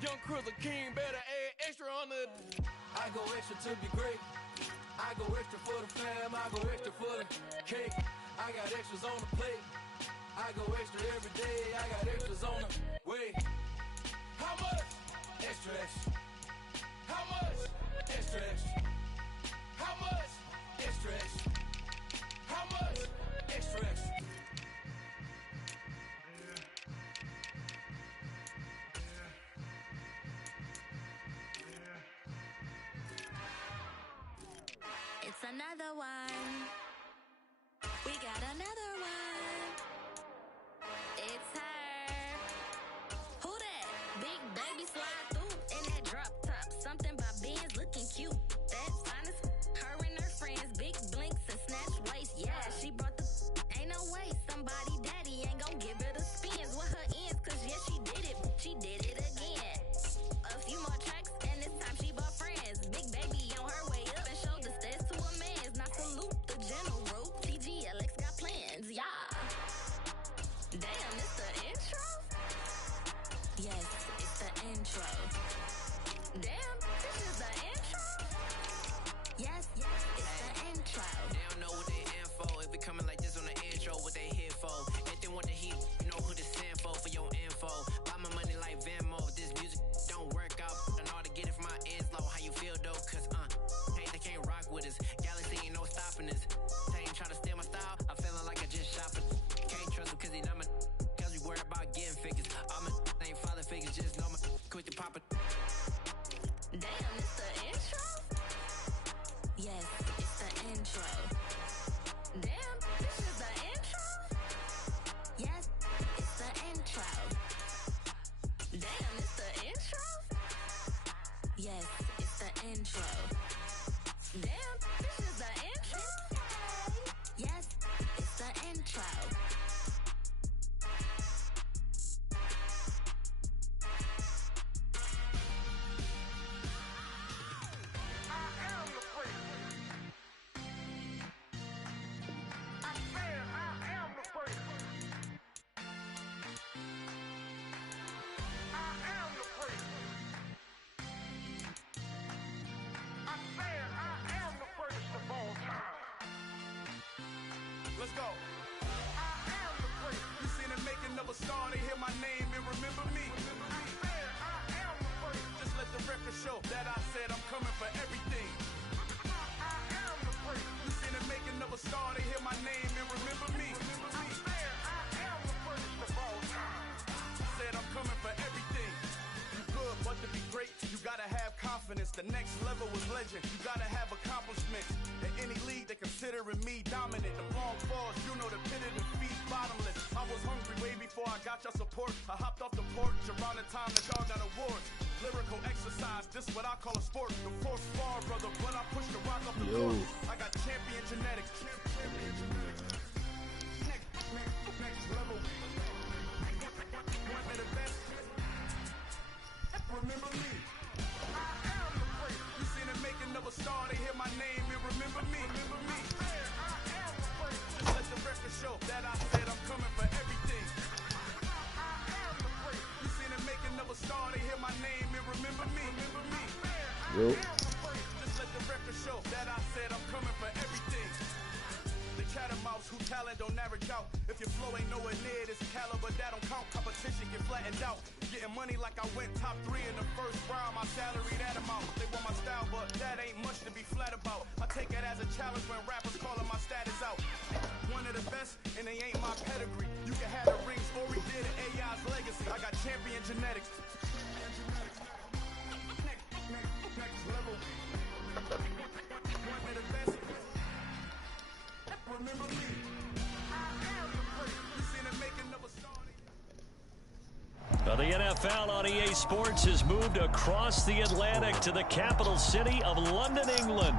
Young Cruiser King better add extra on the. I go extra to be great. I go extra for the fam. I go extra for the cake. I got extras on the plate. I go extra every day. I got extras on the way. How much? Extra, extra. How much? Extra, extra. How much? Extra, extra. How much? Extra, extra. It's another one. We got another one. It's her. Who that? Big baby slide through in that drop top. Something by Benz looking cute. That's honest. Her and her friends, big blinks and snatch waist. Yeah, she brought the. Ain't no way somebody daddy ain't gon' give her the spins with her ends. Cause yeah, she did it. She did it again. A few more tracks and this time she bought friends. Big baby on her way up and showed the stairs to a man's. Not salute the general. TGLX got plans, yeah. Damn, it's the intro? Yes, it's the intro. Damn, this is the intro? Yes, it's the intro. They don't know what they in for. If it coming like this on the intro, what they here for? If they want the heat, you know who to send for your info. Buy my money like Venmo. If this music don't work out, I know how to get it from my ends low. How you feel though? Cause hey, they can't rock with us. Galaxy ain't no stopping us. They ain't trying to steal my style. I'm feeling like I just shopping. Can't trust him cause he not my. Cause we worried about getting figures. All my ain't father figures, just know my quick to pop it. Damn, it's the intro? Yes, it's the intro. Damn, this is the intro? Yes, it's the intro. Damn, it's the intro? Yes, it's the intro. Damn, this is the intro? Yes, it's the intro. Let's go. You seen the making of a star, they hear my name and remember me. Just let the record show that I said I'm coming for everything. You seen the making of a star, they hear my name and remember me. Said I'm coming for everything. You good, but to be great, you gotta have confidence. The next level was legend. You gotta have accomplishments. In any league, they considering me dominant. The wrong falls, you know the pit of defeat, bottomless. I was hungry way before I got your support. I hopped off the porch around the time that y'all got awards. Lyrical exercise, this what I call a sport. The fourth bar, brother, when I push the rock up the floor. I got champion genetics. Next level. One of the best. Remember me. You seen the making of a star, they hear my name and remember me. Just let the record show that I said I'm coming for everything. You seen the making of a star, they hear my name and remember me. Just let the record show that I said I'm coming for everything. The chattermouths who talent don't average out. If your flow ain't nowhere near this caliber, that don't count. Competition get flattened out. Getting money like I went top 3 in the first round. My salary that amount. They want my style, but that ain't much to be flat about. I take it as a challenge when rappers calling my status out. One of the best, and they ain't my pedigree. You can have the rings, or we did it, AI's legacy. I got champion genetics. Next level. One of the best. Remember me. You seen the making of a star. Well, the NFL on EA Sports has moved across the Atlantic to the capital city of London, England.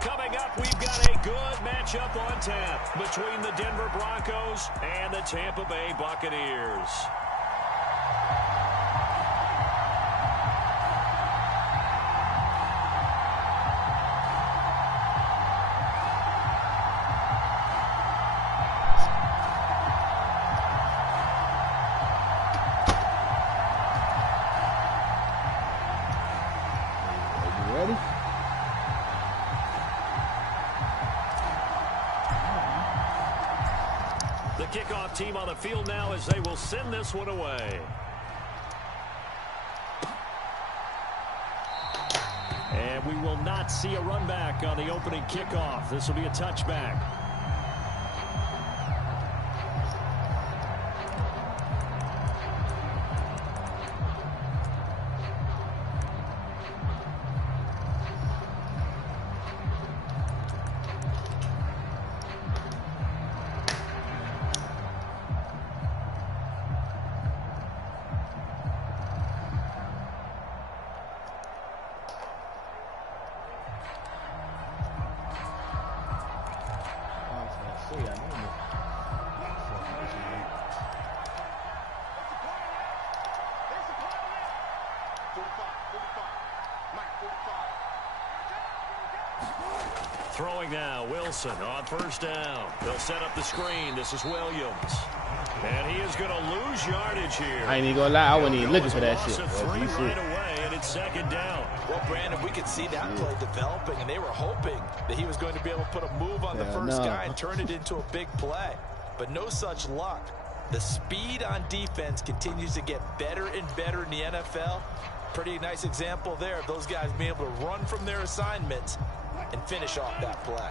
Coming up, we've got a good matchup on tap between the Denver Broncos and the Tampa Bay Buccaneers. kickoff team on the field now as they will send this one away. And we will not see a run back on the opening kickoff. This will be a touchback. Throwing now, Wilson on first down. They'll set up the screen. This is Williams. And he is going to lose yardage here. I ain't even gonna lie, I wasn't even looking for that shit. Three right away, and it's second down. Well, Brandon, we could see that play developing, and they were hoping that he was going to be able to put a move on the first guy and turn it into a big play. But no such luck. The speed on defense continues to get better and better in the NFL. Pretty nice example there of those guys being able to run from their assignments and finish off that play.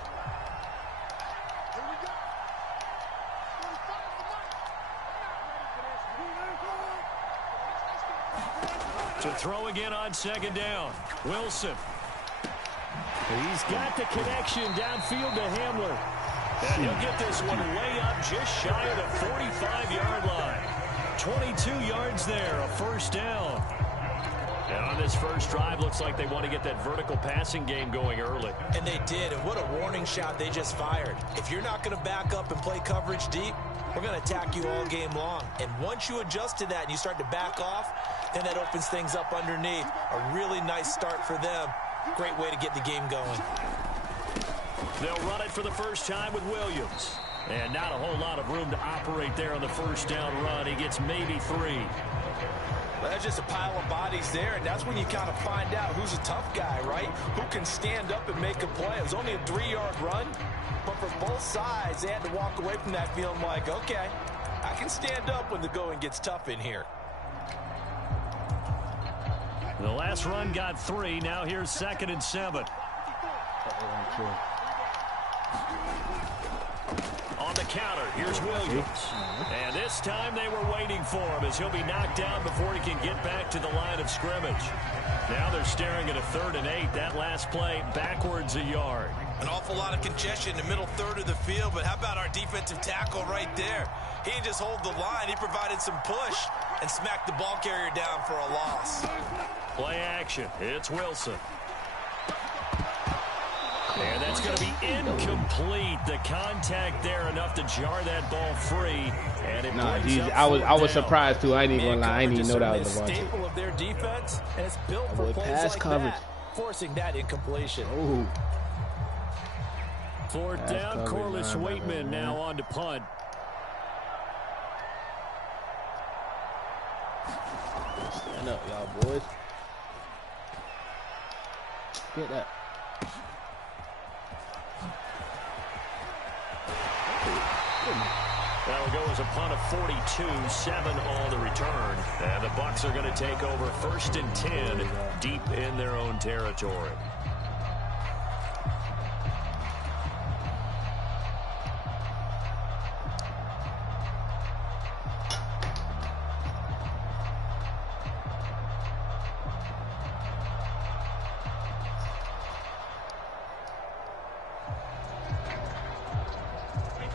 To throw again on second down. Wilson. He's got the connection downfield to Hamler. And he'll get this one way up just shy of the 45-yard line. 22 yards there, a first down. And on this first drive, looks like they want to get that vertical passing game going early. And they did, and what a warning shot they just fired. If you're not going to back up and play coverage deep, we're going to attack you all game long. And once you adjust to that and you start to back off, then that opens things up underneath. A really nice start for them. Great way to get the game going. They'll run it for the first time with Williams. And not a whole lot of room to operate there on the first down run. He gets maybe 3. Well, that's just a pile of bodies there, and that's when you kind of find out who's a tough guy, right? Who can stand up and make a play. It was only a 3-yard run, but for both sides, they had to walk away from that feeling like, okay, I can stand up when the going gets tough in here. The last run got 3. Now here's 2nd and 7. On the counter, here's Williams. And this time they were waiting for him as he'll be knocked down before he can get back to the line of scrimmage. Now they're staring at a 3rd and 8. That last play backwards a yard. An awful lot of congestion in the middle third of the field, but how about our defensive tackle right there? He didn't just hold the line. He provided some push and smacked the ball carrier down for a loss. Play action. It's Wilson. And that's going to be incomplete. The contact there enough to jar that ball free. And it I was surprised too. I ain't even gonna lie. I didn't even know that was a staple of their defense, and it's built for plays like that, forcing that incompletion. Ooh. 4th down. Corliss Waitman now on to punt. Stand up, y'all boys. Get that. That'll go as a punt of 42, 7 on the return. And the Bucs are going to take over 1st and 10 deep in their own territory.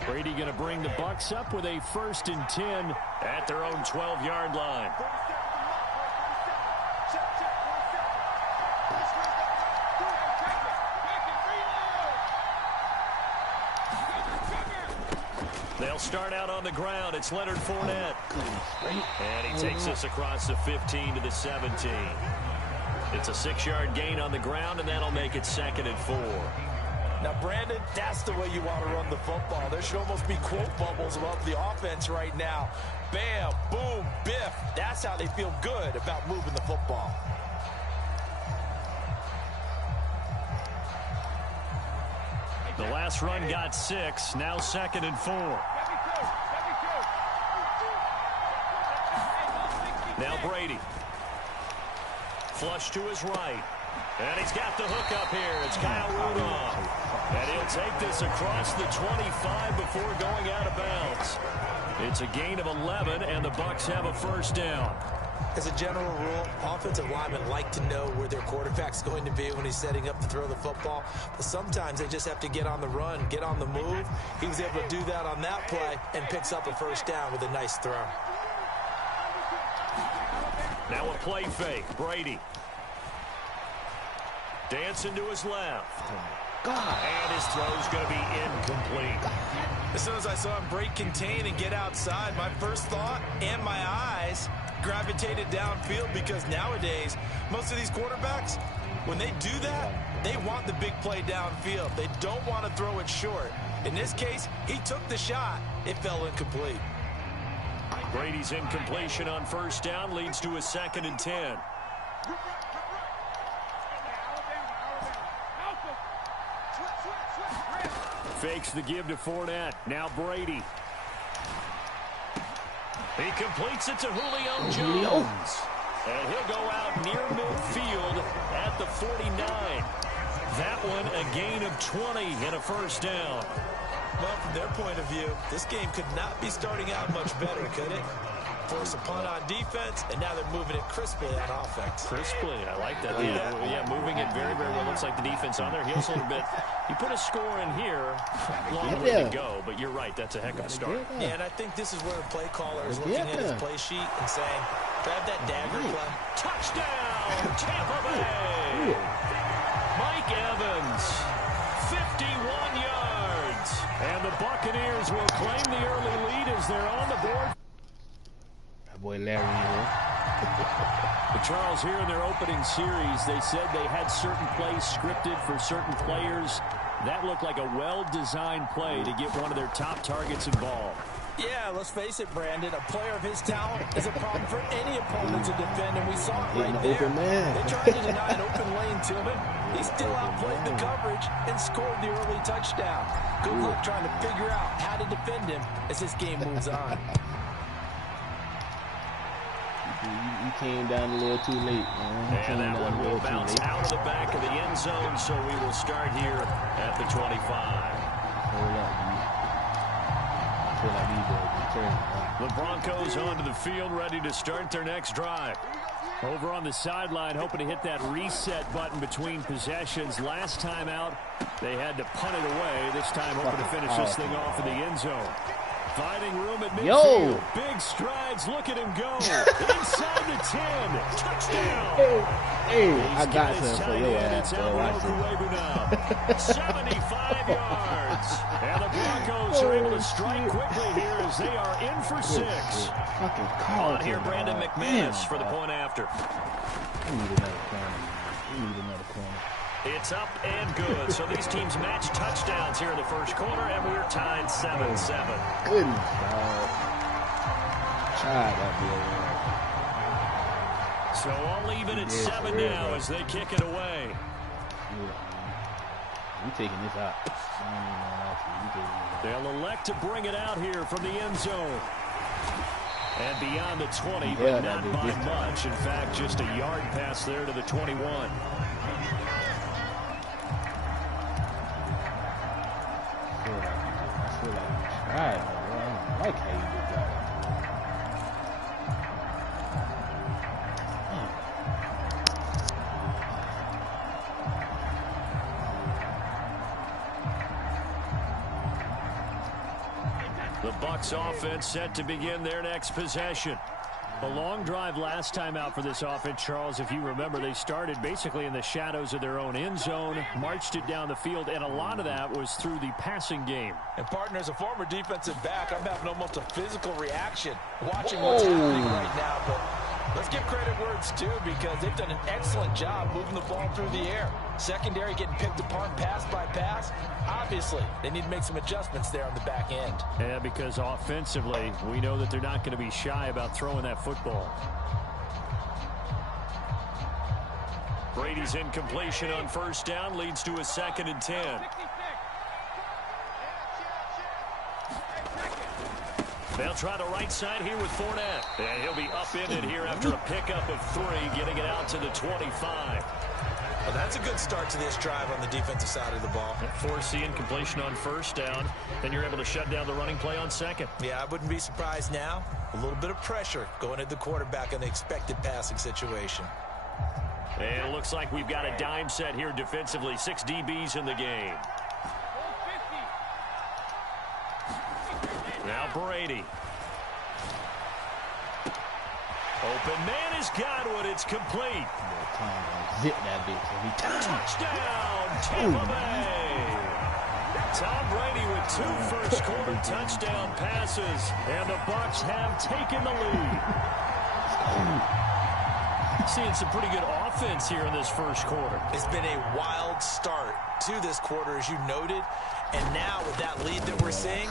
Brady going to bring the Bucs up with a 1st and 10 at their own 12-yard line. They'll start out on the ground. It's Leonard Fournette. And he takes this across the 15 to the 17. It's a 6-yard gain on the ground, and that'll make it 2nd and 4. Now, Brandon, that's the way you want to run the football. There should almost be quote bubbles about the offense right now. Bam, boom, biff. That's how they feel good about moving the football. The last run got 6. Now 2nd and 4. Now Brady. Flush to his right. And he's got the hook up here. It's Kyle Rudolph. And he'll take this across the 25 before going out of bounds. It's a gain of 11, and the Bucs have a first down. As a general rule, offensive linemen like to know where their quarterback's going to be when he's setting up to throw the football. But sometimes they just have to get on the run, get on the move. He was able to do that on that play and picks up a first down with a nice throw. Now a play fake. Brady. Dancing to his left. And his throw's going to be incomplete. As soon as I saw him break contain and get outside, my first thought and my eyes gravitated downfield, because nowadays, most of these quarterbacks, when they do that, they want the big play downfield. They don't want to throw it short. In this case, he took the shot. It fell incomplete. Brady's incompletion on first down leads to a 2nd and 10. Fakes the give to Fournette. Now Brady. He completes it to Julio Jones. And he'll go out near midfield at the 49. That one a gain of 20 and a first down. Well, from their point of view, this game could not be starting out much better, could it? Force a punt on defense, and now they're moving it crisply on offense. Crisply, I like that. Yeah, moving it very, very well. Looks like the defense on their heels a little bit. You put a score in here, long way to go, but you're right, that's a heck of a start. Yeah, and I think this is where a play caller is looking at his play sheet and saying, grab that dagger play. Touchdown, Tampa Bay! Mike Evans, 51 yards. And the Buccaneers will claim the early lead as they're on the board. Boy Larry here. But Charles, here in their opening series, they said they had certain plays scripted for certain players. That looked like a well-designed play to get one of their top targets involved. Yeah, let's face it, Brandon. A player of his talent is a problem for any opponent to defend, and we saw it right there. They tried to deny an open lane to him. He still outplayed the coverage and scored the early touchdown. Good luck trying to figure out how to defend him as this game moves on. You came down a little too late, man. And that one will bounce out of the back of the end zone, so we will start here at the 25. The Broncos onto the field, ready to start their next drive. Over on the sideline, hoping to hit that reset button between possessions. Last time out, they had to punt it away. This time, hoping to finish this thing off in the end zone. Finding room at midfield. Big strides. Look at him go. Inside the 10. Touchdown. Hey, I got some for your ass. 75 yards. And the Broncos are able to strike quickly here as they are in for 6. On here, Brandon McManus for the point after. We need another corner. It's up and good. So these teams match touchdowns here in the first quarter, and we're tied 7-7. Goodness, dog. Try that be so all even at 7 now as they kick it away. You taking this out. They'll elect to bring it out here from the end zone. And beyond the 20, but not by much. In fact, just a yard pass there to the 21. I like how you did that. The Bucs offense set to begin their next possession. A long drive last time out for this offense, Charles. If you remember, they started basically in the shadows of their own end zone, marched it down the field, and a lot of that was through the passing game. And partner, as a former defensive back, I'm having almost a physical reaction watching what's happening right now. But let's give credit where it's due, because they've done an excellent job moving the ball through the air. Secondary getting picked apart pass by pass. Obviously, they need to make some adjustments there on the back end. Yeah, because offensively, we know that they're not going to be shy about throwing that football. Brady's incompletion on first down leads to a 2nd and 10. They'll try the right side here with Fournette. And he'll be upended here after a pickup of 3, getting it out to the 25. Well, that's a good start to this drive on the defensive side of the ball. Force the incompletion on first down. Then you're able to shut down the running play on second. Yeah, I wouldn't be surprised now. A little bit of pressure going at the quarterback in the expected passing situation. And it looks like we've got a dime set here defensively. 6 DBs in the game. Now Brady. Open man has got one. It's complete. Zip that bitch every time. Touchdown, Tampa Bay. Tom Brady with 2 first-quarter touchdown passes. And the Bucs have taken the lead. Seeing some pretty good offense here in this first quarter. It's been a wild start to this quarter, as you noted. And now with that lead that we're seeing,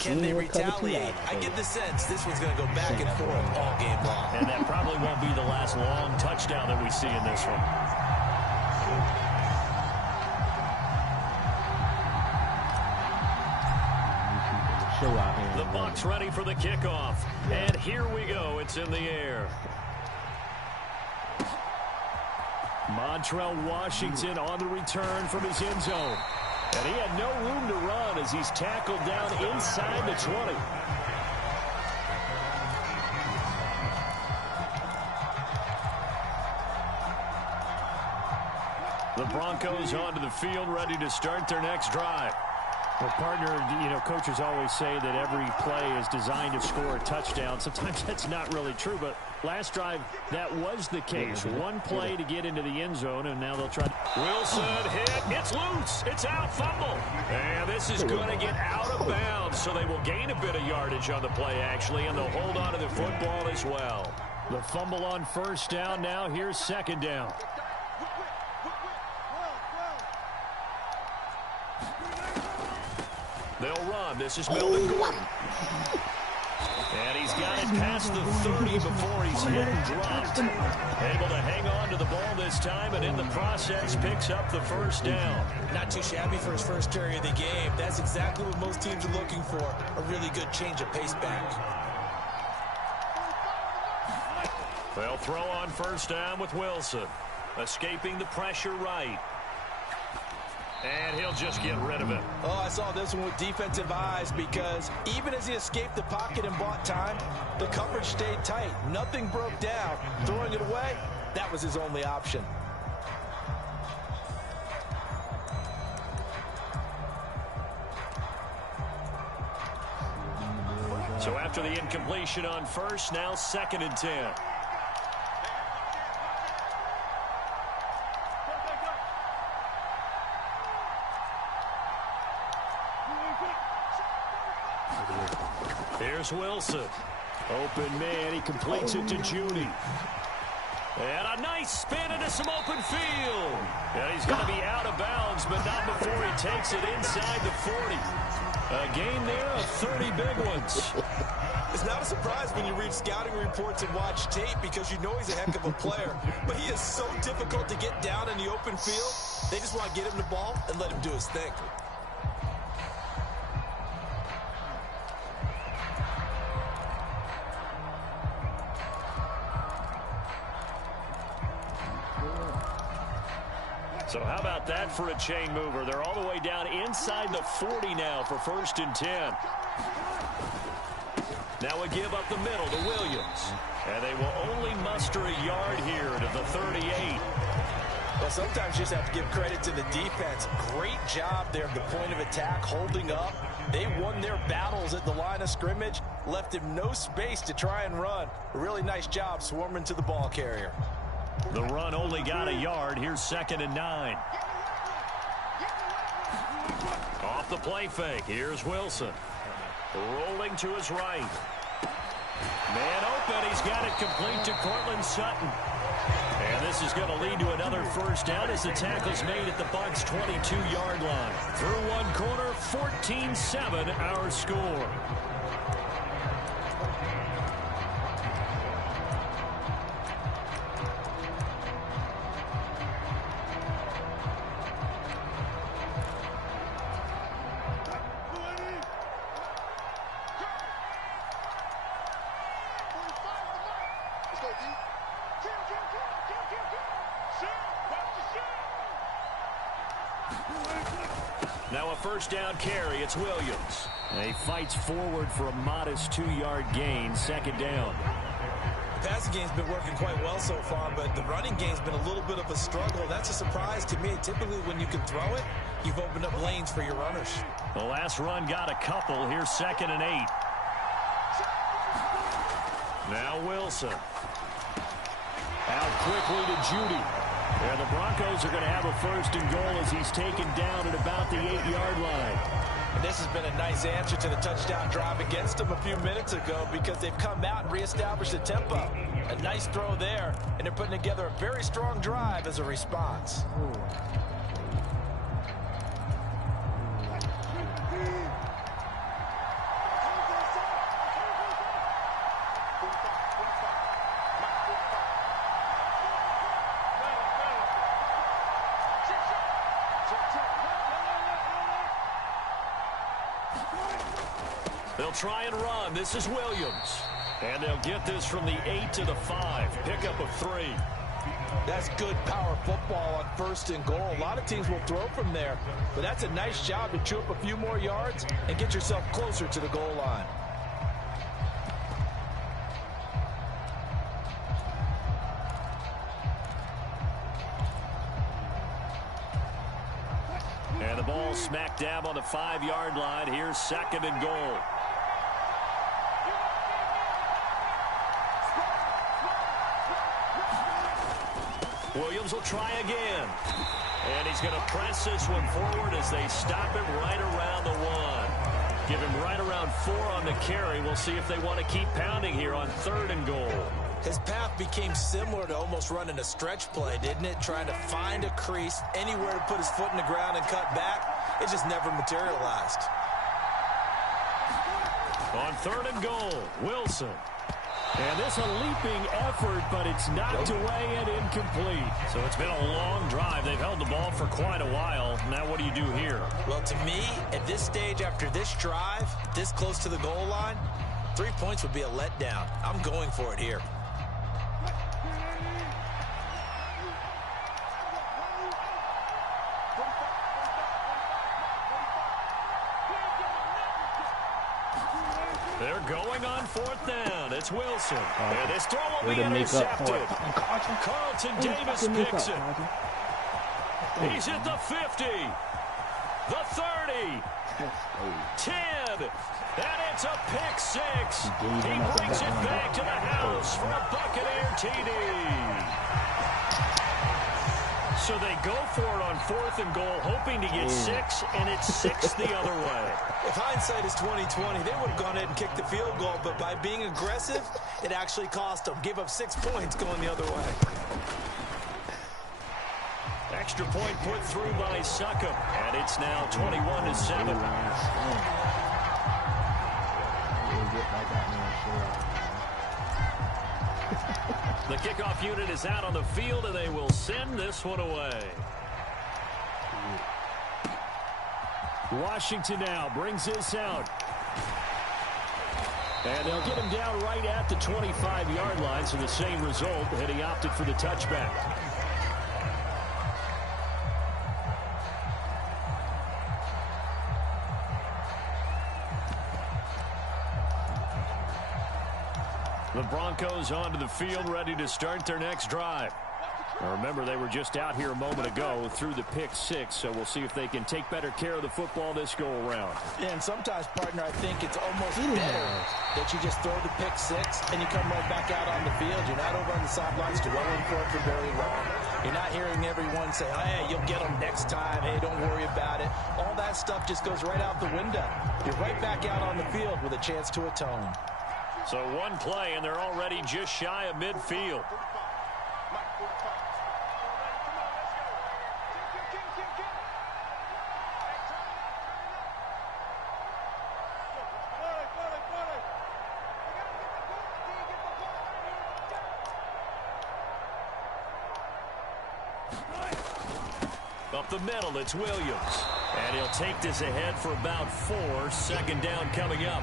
can they retaliate? I get the sense this one's going to go back and forth all game long. And that probably won't be the last long touchdown that we see in this one. The Bucs ready for the kickoff. And here we go. It's in the air. Montrell Washington on the return from his end zone. And he had no room to run as he's tackled down inside the 20. The Broncos onto the field, ready to start their next drive. Well, partner, coaches always say that every play is designed to score a touchdown. Sometimes that's not really true, but last drive, that was the case. One play to get into the end zone, and now they'll try to... Wilson hit. It's loose. It's out. Fumble. And this is going to get out of bounds, so they will gain a bit of yardage on the play, actually, and they'll hold on to the football as well. The fumble on first down now. Here's second down. They'll run. This is Melvin Gordon. And he's got it past the 30 before he's hit and dropped. Able to hang on to the ball this time, and in the process picks up the first down. Not too shabby for his first carry of the game. That's exactly what most teams are looking for, a really good change of pace back. They'll throw on first down with Wilson. Escaping the pressure right. And he'll just get rid of it. Oh, I saw this one with defensive eyes because even as he escaped the pocket and bought time, the coverage stayed tight. Nothing broke down. Throwing it away, that was his only option. So after the incompletion on first, now 2nd and 10. Here's Wilson. Open man. He completes it to Judy. And a nice spin into some open field. And he's going to be out of bounds, but not before he takes it inside the 40. A gain there of 30 big ones. It's not a surprise when you read scouting reports and watch tape because you know he's a heck of a player. But he is so difficult to get down in the open field. They just want to get him the ball and let him do his thing. So how about that for a chain mover? They're all the way down inside the 40 now for 1st and 10. Now a give up the middle to Williams. And they will only muster a yard here to the 38. Well, sometimes you just have to give credit to the defense. Great job there at the point of attack, holding up. They won their battles at the line of scrimmage, left him no space to try and run. A really nice job swarming to the ball carrier. The run only got a yard. Here's 2nd and 9. Off the play fake. Here's Wilson. Rolling to his right. Man open. He's got it complete to Cortland Sutton. And this is going to lead to another first down as the tackle's made at the Bucs' 22-yard line. Through one quarter, 14-7 our score. Now a first down carry. It's Williams. And he fights forward for a modest 2-yard gain. Second down. The passing game's been working quite well so far, but the running game's been a little bit of a struggle. That's a surprise to me. Typically, when you can throw it, you've opened up lanes for your runners. The last run got a couple. Here's 2nd and 8. Now Wilson. Out quickly to Judy. And the Broncos are going to have a first and goal as he's taken down at about the 8-yard line. And this has been a nice answer to the touchdown drive against them a few minutes ago because they've come out and reestablished the tempo. A nice throw there, and they're putting together a very strong drive as a response. They'll try and run. This is Williams. And they'll get this from the 8 to the 5. Pickup of 3. That's good power football on 1st and goal. A lot of teams will throw from there, but that's a nice job to chew up a few more yards and get yourself closer to the goal line. And the ball smack dab on the 5-yard line. Here's 2nd and goal. Williams will try again. And he's going to press this one forward as they stop him right around the 1. Give him right around 4 on the carry. We'll see if they want to keep pounding here on 3rd and goal. His path became similar to almost running a stretch play, didn't it? Trying to find a crease, anywhere to put his foot in the ground and cut back. It just never materialized. On 3rd and goal, Wilson. And this a leaping effort, but it's knocked away and incomplete. So it's been a long drive. They've held the ball for quite a while. Now what do you do here? Well, to me, at this stage after this drive, this close to the goal line, 3 points would be a letdown. I'm going for it here. They're going on 4th down. It's Wilson. And this throw will be intercepted. Carlton Davis picks it. He's at the 50. The 30. 10. And it's a pick 6. He brings it back to the house for a Buccaneer TD. So they go for it on 4th and goal, hoping to get 6, and it's 6 the other way. If hindsight is 20/20, they would have gone ahead and kicked the field goal, but by being aggressive, it actually cost them. Give up 6 points going the other way. Extra point put through by Succop, and it's now 21-7. The kickoff unit is out on the field, and they will send this one away. Washington now brings this out. And they'll get him down right at the 25-yard line, so the same result, and he opted for the touchback. The Broncos onto the field, ready to start their next drive. Now remember, they were just out here a moment ago through the pick 6, so we'll see if they can take better care of the football this go-around. And sometimes, partner, I think it's almost better that you just throw the pick 6 and you come right back out on the field. You're not over on the sidelines dwelling for it for very long. You're not hearing everyone say, hey, you'll get them next time. Hey, don't worry about it. All that stuff just goes right out the window. You're right back out on the field with a chance to atone. So one play, and they're already just shy of midfield. Up the middle, it's Williams. And he'll take this ahead for about 4. 2nd down coming up.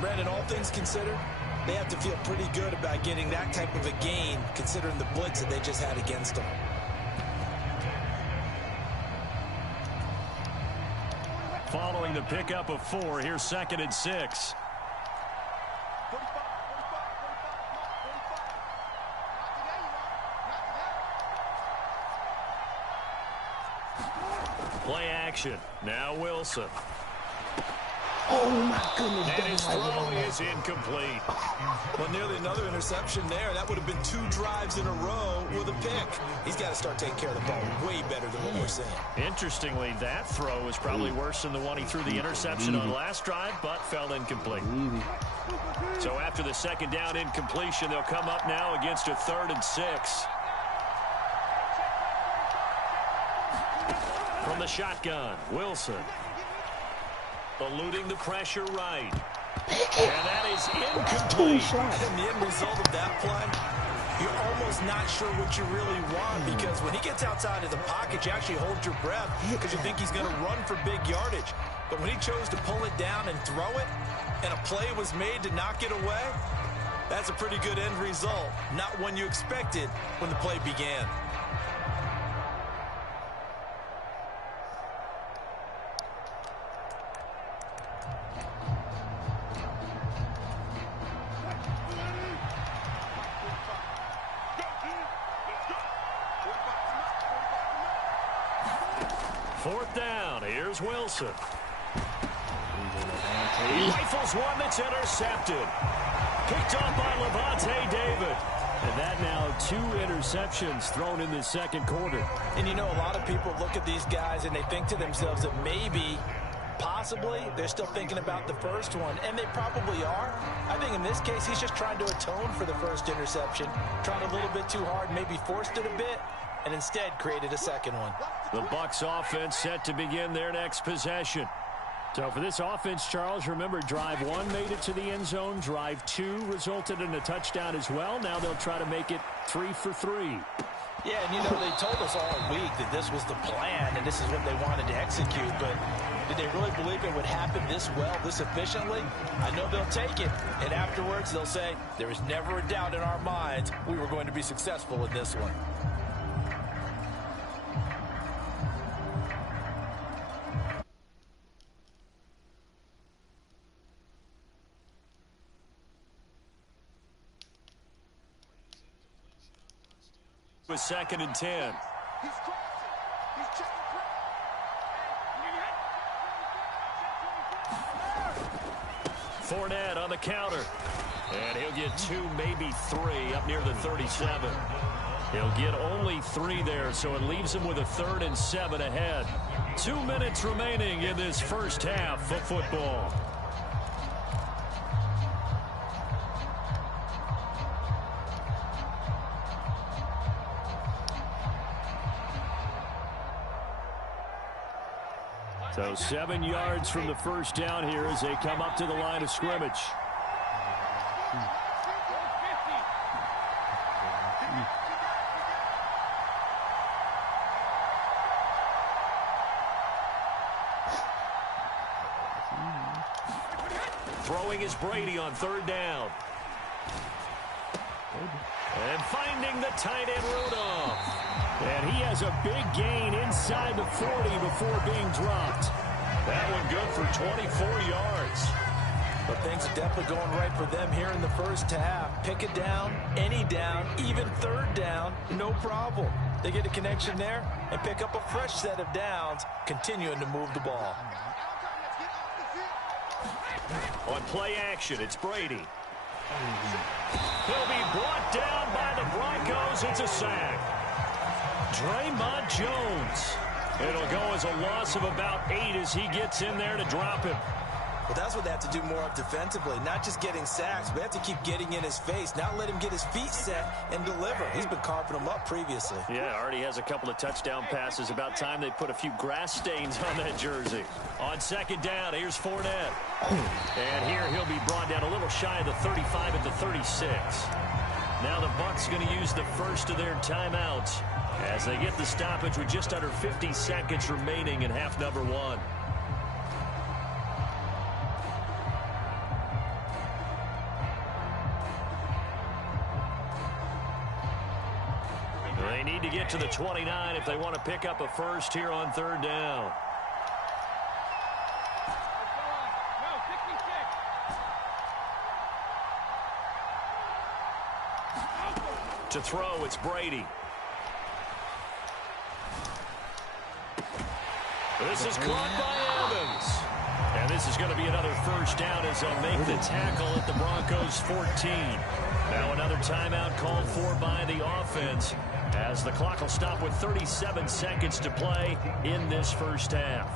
Brandon, all things considered, they have to feel pretty good about getting that type of a gain, considering the blitz that they just had against them. Following the pickup of 4, here's 2nd and 6. Play action. Now Wilson. Oh, my goodness. And his throw is incomplete. Well, nearly another interception there. That would have been 2 drives in a row with a pick. He's got to start taking care of the ball way better than what we're seeing. Interestingly, that throw was probably worse than the one he threw the interception on last drive, but fell incomplete. So after the 2nd down incompletion, they'll come up now against a 3rd and 6. From the shotgun, Wilson. Eluding the pressure right. And that is incomplete. And the end result of that play, you're almost not sure what you really want, because when he gets outside of the pocket, you actually hold your breath because you think he's going to run for big yardage. But when he chose to pull it down and throw it, and a play was made to knock it away, that's a pretty good end result. Not one you expected when the play began. Fourth down. Here's Wilson. He rifles one that's intercepted. Picked up by Levante David. And that now 2 interceptions thrown in the 2nd quarter. And you know, a lot of people look at these guys and they think to themselves that maybe, possibly, they're still thinking about the first one. And they probably are. I think in this case, he's just trying to atone for the first interception. Tried a little bit too hard, maybe forced it a bit, and instead created a 2nd one. The Bucs offense set to begin their next possession. So for this offense, Charles, remember, drive 1 made it to the end zone. Drive 2 resulted in a touchdown as well. Now they'll try to make it 3 for 3. Yeah, and you know, they told us all week that this was the plan and this is what they wanted to execute, but did they really believe it would happen this well, this efficiently? I know they'll take it, and afterwards they'll say, there was never a doubt in our minds we were going to be successful in this one. With 2nd and 10. Fournette on the counter. And he'll get 2, maybe 3 up near the 37. He'll get only 3 there, so it leaves him with a 3rd and 7 ahead. 2 minutes remaining in this first half of football. So 7 yards from the first down here as they come up to the line of scrimmage. Throwing is Brady on 3rd down. And finding the tight end Rudolph. And he has a big gain inside the 40 before being dropped. That one good for 24 yards. But things are definitely going right for them here in the first half. Pick it down, any down, even 3rd down, no problem. They get a connection there and pick up a fresh set of downs, continuing to move the ball. On play action, it's Brady. He'll be brought down by the Broncos. It's a sack. Draymond Jones. It'll go as a loss of about 8 as he gets in there to drop him. Well, that's what they have to do more of defensively, not just getting sacks. We have to keep getting in his face, not let him get his feet set and deliver. He's been carving them up previously. Yeah, already has a couple of touchdown passes. About time they put a few grass stains on that jersey. On 2nd down, here's Fournette. And here he'll be brought down a little shy of the 35 at the 36. Now the Bucs going to use the first of their timeouts as they get the stoppage with just under 50 seconds remaining in half number 1. They need to get to the 29 if they want to pick up a first here on third down. To throw, it's Brady. This is caught by Evans. And this is going to be another first down as they'll make the tackle at the Broncos 14. Now another timeout called for by the offense as the clock will stop with 37 seconds to play in this first half.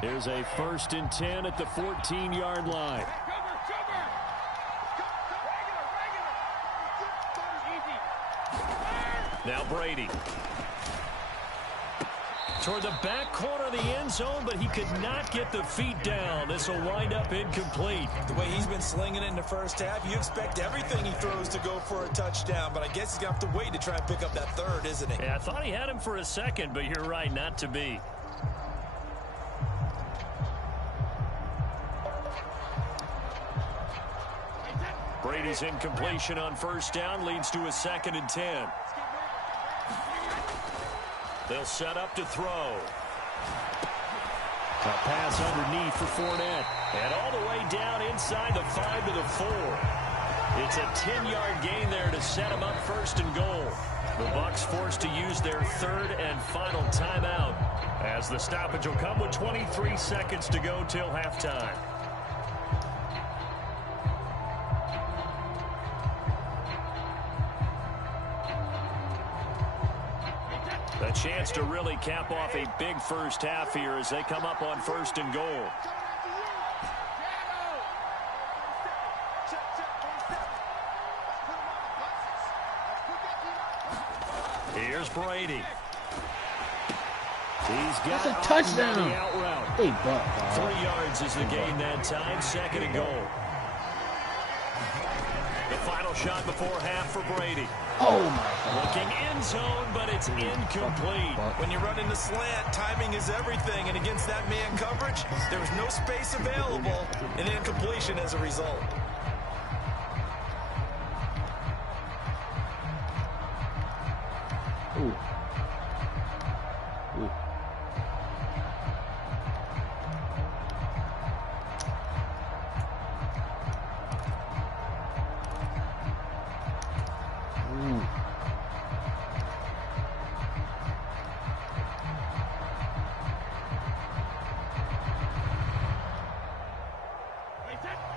Here's a 1st and 10 at the 14-yard line. Now Brady. Toward the back corner of the end zone, but he could not get the feet down. This will wind up incomplete. The way he's been slinging it in the first half, you expect everything he throws to go for a touchdown, but I guess he's going to have to wait to try and pick up that third, isn't he? Yeah, I thought he had him for a second, but you're right, not to be. Brady's incompletion on first down leads to a 2nd and 10. They'll set up to throw. A pass underneath for Fournette. And all the way down inside the 5 to the 4. It's a 10-yard gain there to set him up 1st and goal. The Bucs forced to use their 3rd and final timeout as the stoppage will come with 23 seconds to go till halftime. A chance to really cap off a big first half here as they come up on 1st and goal. Here's Brady. He's got a touchdown. The out route. Hey, Buck. 3 yards is the gain that time. 2nd and goal. The final shot before half for Brady. Oh, my God. Looking end zone, but it's incomplete. When you run in the slant, timing is everything, and against that man coverage, there was no space available, and incompletion as a result. Ooh. Ooh.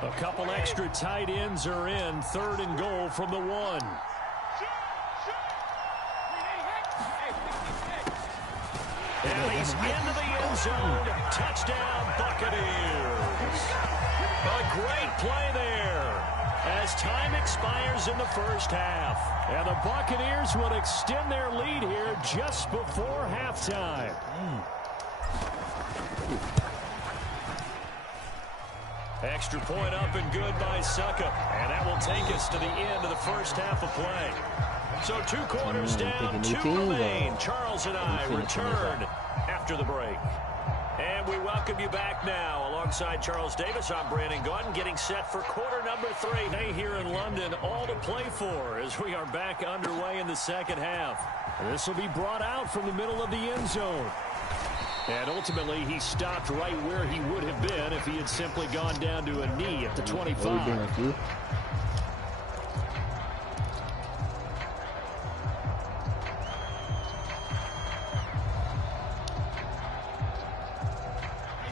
A couple extra tight ends are in. 3rd and goal from the 1. And he's into the end zone. Touchdown, Buccaneers. A great play there as time expires in the first half. And the Buccaneers would extend their lead here just before halftime. Extra point up and good by Suckup. And that will take us to the end of the first half of play. So 2 quarters down, 2 remain. Charles and I return after the break. And we welcome you back now. Alongside Charles Davis, I'm Brandon Gaudin, getting set for quarter number 3. Hey, here in London, all to play for as we are back underway in the second half. And this will be brought out from the middle of the end zone. And ultimately, he stopped right where he would have been if he had simply gone down to a knee at the 25.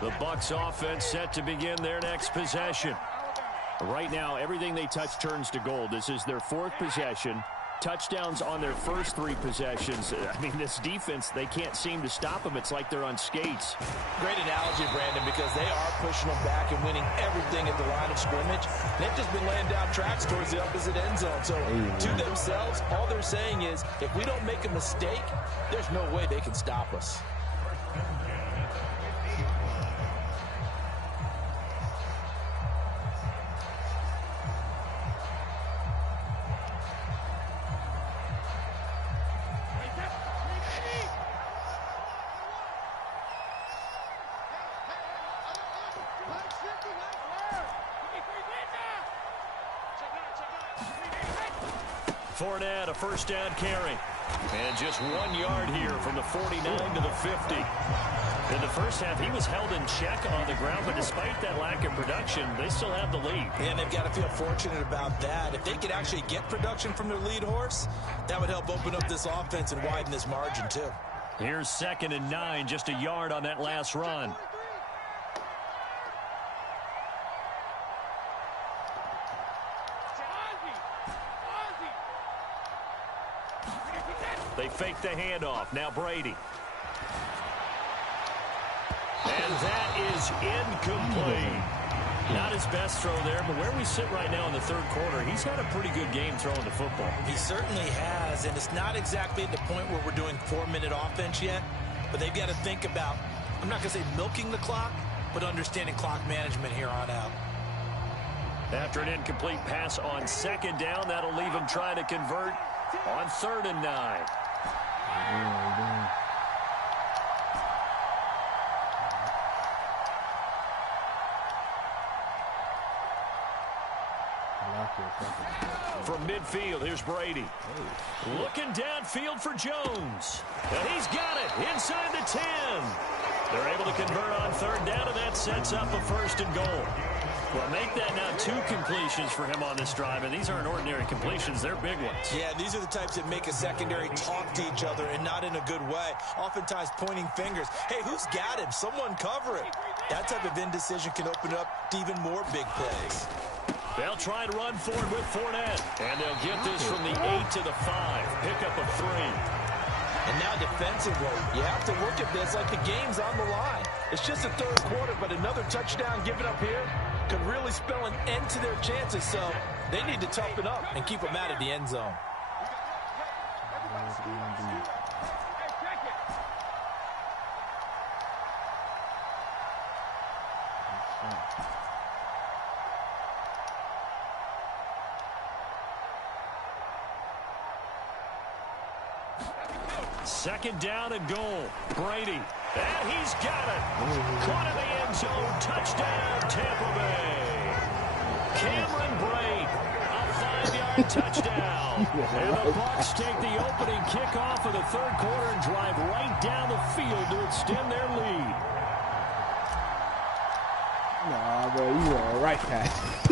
The Bucs offense set to begin their next possession. Right now, everything they touch turns to gold. This is their 4th possession. Touchdowns on their first 3 possessions. I mean, this defense, they can't seem to stop them. It's like they're on skates. Great analogy, Brandon, because they are pushing them back and winning everything at the line of scrimmage. They've just been laying down tracks towards the opposite end zone. So to themselves, all they're saying is, if we don't make a mistake, there's no way they can stop us. Fournette, a first down carry. And just 1 yard here from the 49 to the 50. In the first half, he was held in check on the ground, but despite that lack of production, they still have the lead. And they've got to feel fortunate about that. If they could actually get production from their lead horse, that would help open up this offense and widen this margin too. Here's 2nd and 9, just a yard on that last run. They fake the handoff. Now Brady. And that is incomplete. Not his best throw there, but where we sit right now in the third quarter, he's had a pretty good game throwing the football. He certainly has, and it's not exactly at the point where we're doing 4-minute offense yet, but they've got to think about, I'm not going to say milking the clock, but understanding clock management here on out. After an incomplete pass on 2nd down, that'll leave him trying to convert on 3rd and 9. From midfield, here's Brady. Looking downfield for Jones. And he's got it inside the 10. They're able to convert on 3rd down, and that sets up a 1st and goal. Well, make that now 2 completions for him on this drive, and these aren't ordinary completions. They're big ones. Yeah, these are the types that make a secondary talk to each other and not in a good way. Oftentimes pointing fingers. Hey, who's got him? Someone cover it. That type of indecision can open up to even more big plays. They'll try and run forward with Fournette. And they'll get this from the 8 to the 5. Pickup of 3. And now defensively, you have to look at this like the game's on the line. It's just the third quarter, but another touchdown given up here could really spell an end to their chances. So they need to toughen up and keep them out of the end zone. Second down and goal. Brady. And he's got it. Caught in the end zone. Touchdown, Tampa Bay. Cameron Brate. A 5-yard touchdown. And the Bucs take the opening kickoff of the third quarter and drive right down the field to extend their lead. Nah, bro, you are right past.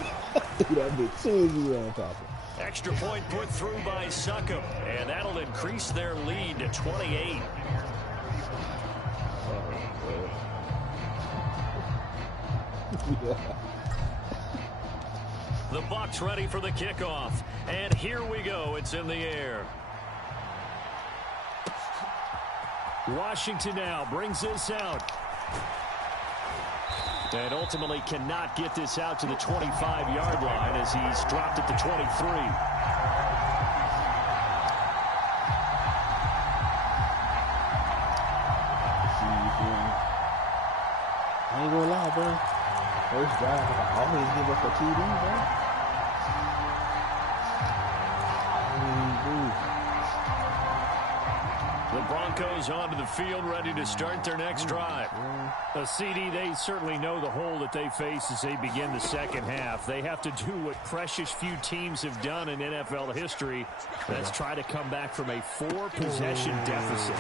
That big soon as you on top of it. Extra point put through by Succop, and that'll increase their lead to 28. The Bucs ready for the kickoff, and here we go. It's in the air. Washington now brings this out. And ultimately cannot get this out to the 25-yard line as he's dropped at the 23. I ain't gonna lie, bro. First drive, I always give up a TD, bro. The Broncos onto the field, ready to start their next drive. A CD, they certainly know the hole that they face as they begin the second half. They have to do what precious few teams have done in NFL history. That's try to come back from a 4-possession deficit.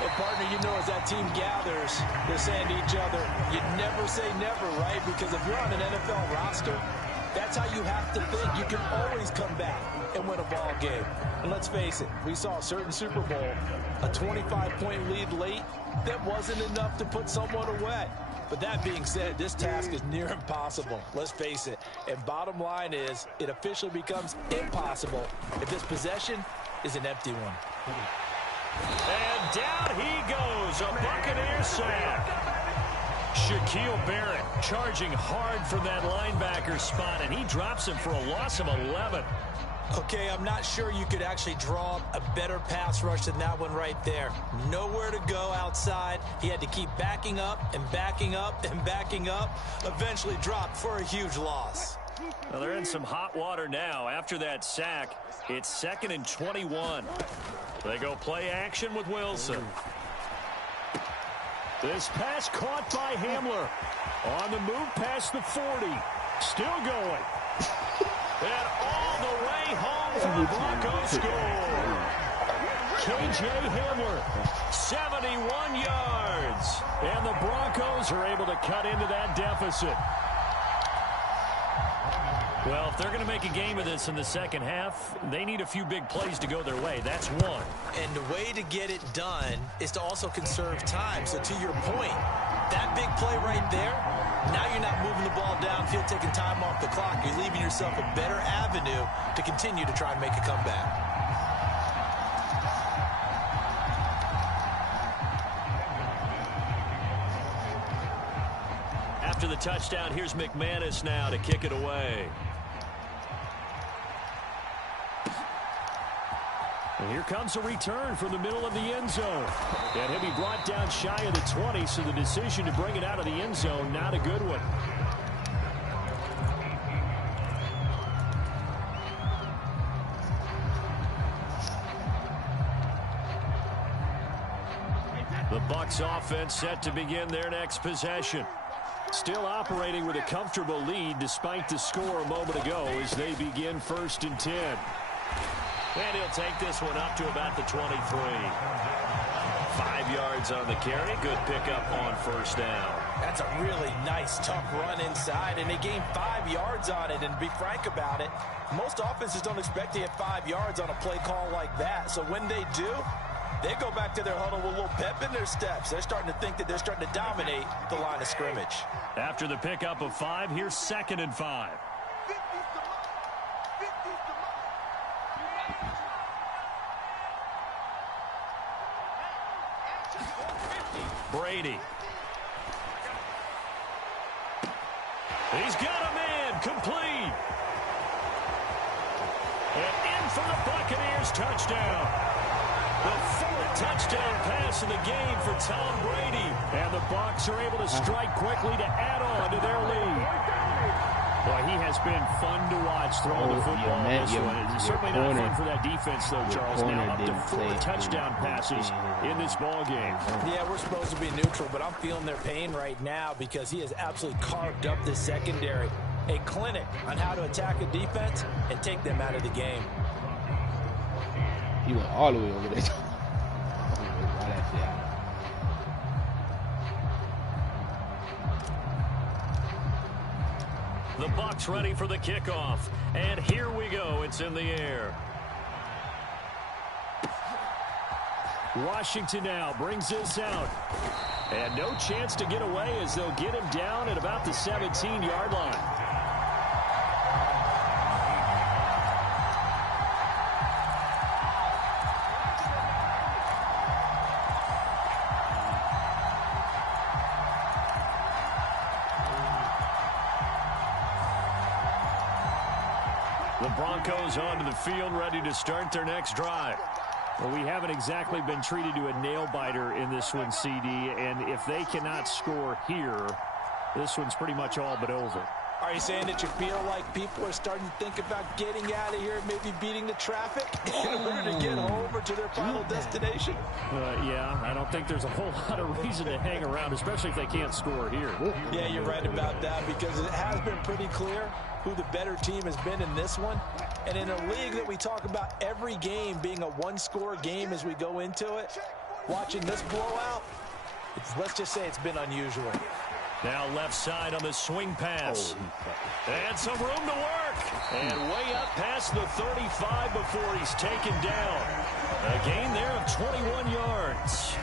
Well, partner, you know, as that team gathers, they're saying to each other, you never say never, right? Because if you're on an NFL roster, that's how you have to think. You can always come back and win a ball game. And let's face it, we saw a certain Super Bowl, a 25-point lead late, that wasn't enough to put someone away. But that being said, this task is near impossible. Let's face it. And bottom line is, it officially becomes impossible if this possession is an empty one. And down he goes, a Buccaneer sack. Shaquille Barrett charging hard from that linebacker spot, and he drops him for a loss of 11. Okay, I'm not sure you could actually draw a better pass rush than that one right there. Nowhere to go outside. He had to keep backing up and backing up and backing up. Eventually dropped for a huge loss. Well, they're in some hot water now. After that sack, it's 2nd and 21. They go play action with Wilson. This pass caught by Hamler. On the move past the 40. Still going. And all the way home the Broncos score. K.J. Hamler, 71 yards. And the Broncos are able to cut into that deficit. Well, if they're going to make a game of this in the second half, they need a few big plays to go their way. That's one. And the way to get it done is to also conserve time. So to your point, that big play right there, now you're not moving the ball downfield, taking time off the clock. You're leaving yourself a better avenue to continue to try and make a comeback. After the touchdown, here's McManus now to kick it away. And here comes a return from the middle of the end zone. And he'll be brought down shy of the 20, so the decision to bring it out of the end zone, not a good one. The Bucs offense set to begin their next possession. Still operating with a comfortable lead despite the score a moment ago as they begin 1st and 10. And he'll take this one up to about the 23. 5 yards on the carry. Good pickup on 1st down. That's a really nice, tough run inside, and they gained 5 yards on it. And to be frank about it, most offenses don't expect to get 5 yards on a play call like that. So when they do, they go back to their huddle with a little pep in their steps. They're starting to think that they're starting to dominate the line of scrimmage. After the pickup of 5, here's 2nd and 5. Brady. He's got a man complete. And in for the Buccaneers touchdown. The 4th touchdown pass of the game for Tom Brady. And the Bucs are able to strike quickly to add on to their lead. Well, he has been fun to watch throwing the football this one. It's certainly not fun for that defense, though, Charles. Now up to 4 touchdown passes in this ball game. Yeah, we're supposed to be neutral, but I'm feeling their pain right now because he has absolutely carved up this secondary. A clinic on how to attack a defense and take them out of the game. He went all the way over there. The Bucs ready for the kickoff. And here we go. It's in the air. Washington now brings this out. And no chance to get away as they'll get him down at about the 17-yard line. The Broncos onto the field, ready to start their next drive. Well, we haven't exactly been treated to a nail-biter in this one, CD, and if they cannot score here, this one's pretty much all but over. Are you saying that you feel like people are starting to think about getting out of here, maybe beating the traffic in order to get over to their final destination? Yeah, I don't think there's a whole lot of reason to hang around, especially if they can't score here. Yeah, you're right about that because it has been pretty clear who the better team has been in this one. And in a league that we talk about every game being a one-score game as we go into it, watching this blowout, let's just say it's been unusual. Now left side on the swing pass. And some room to work. And way up past the 35 before he's taken down. A gain there of 21 yards.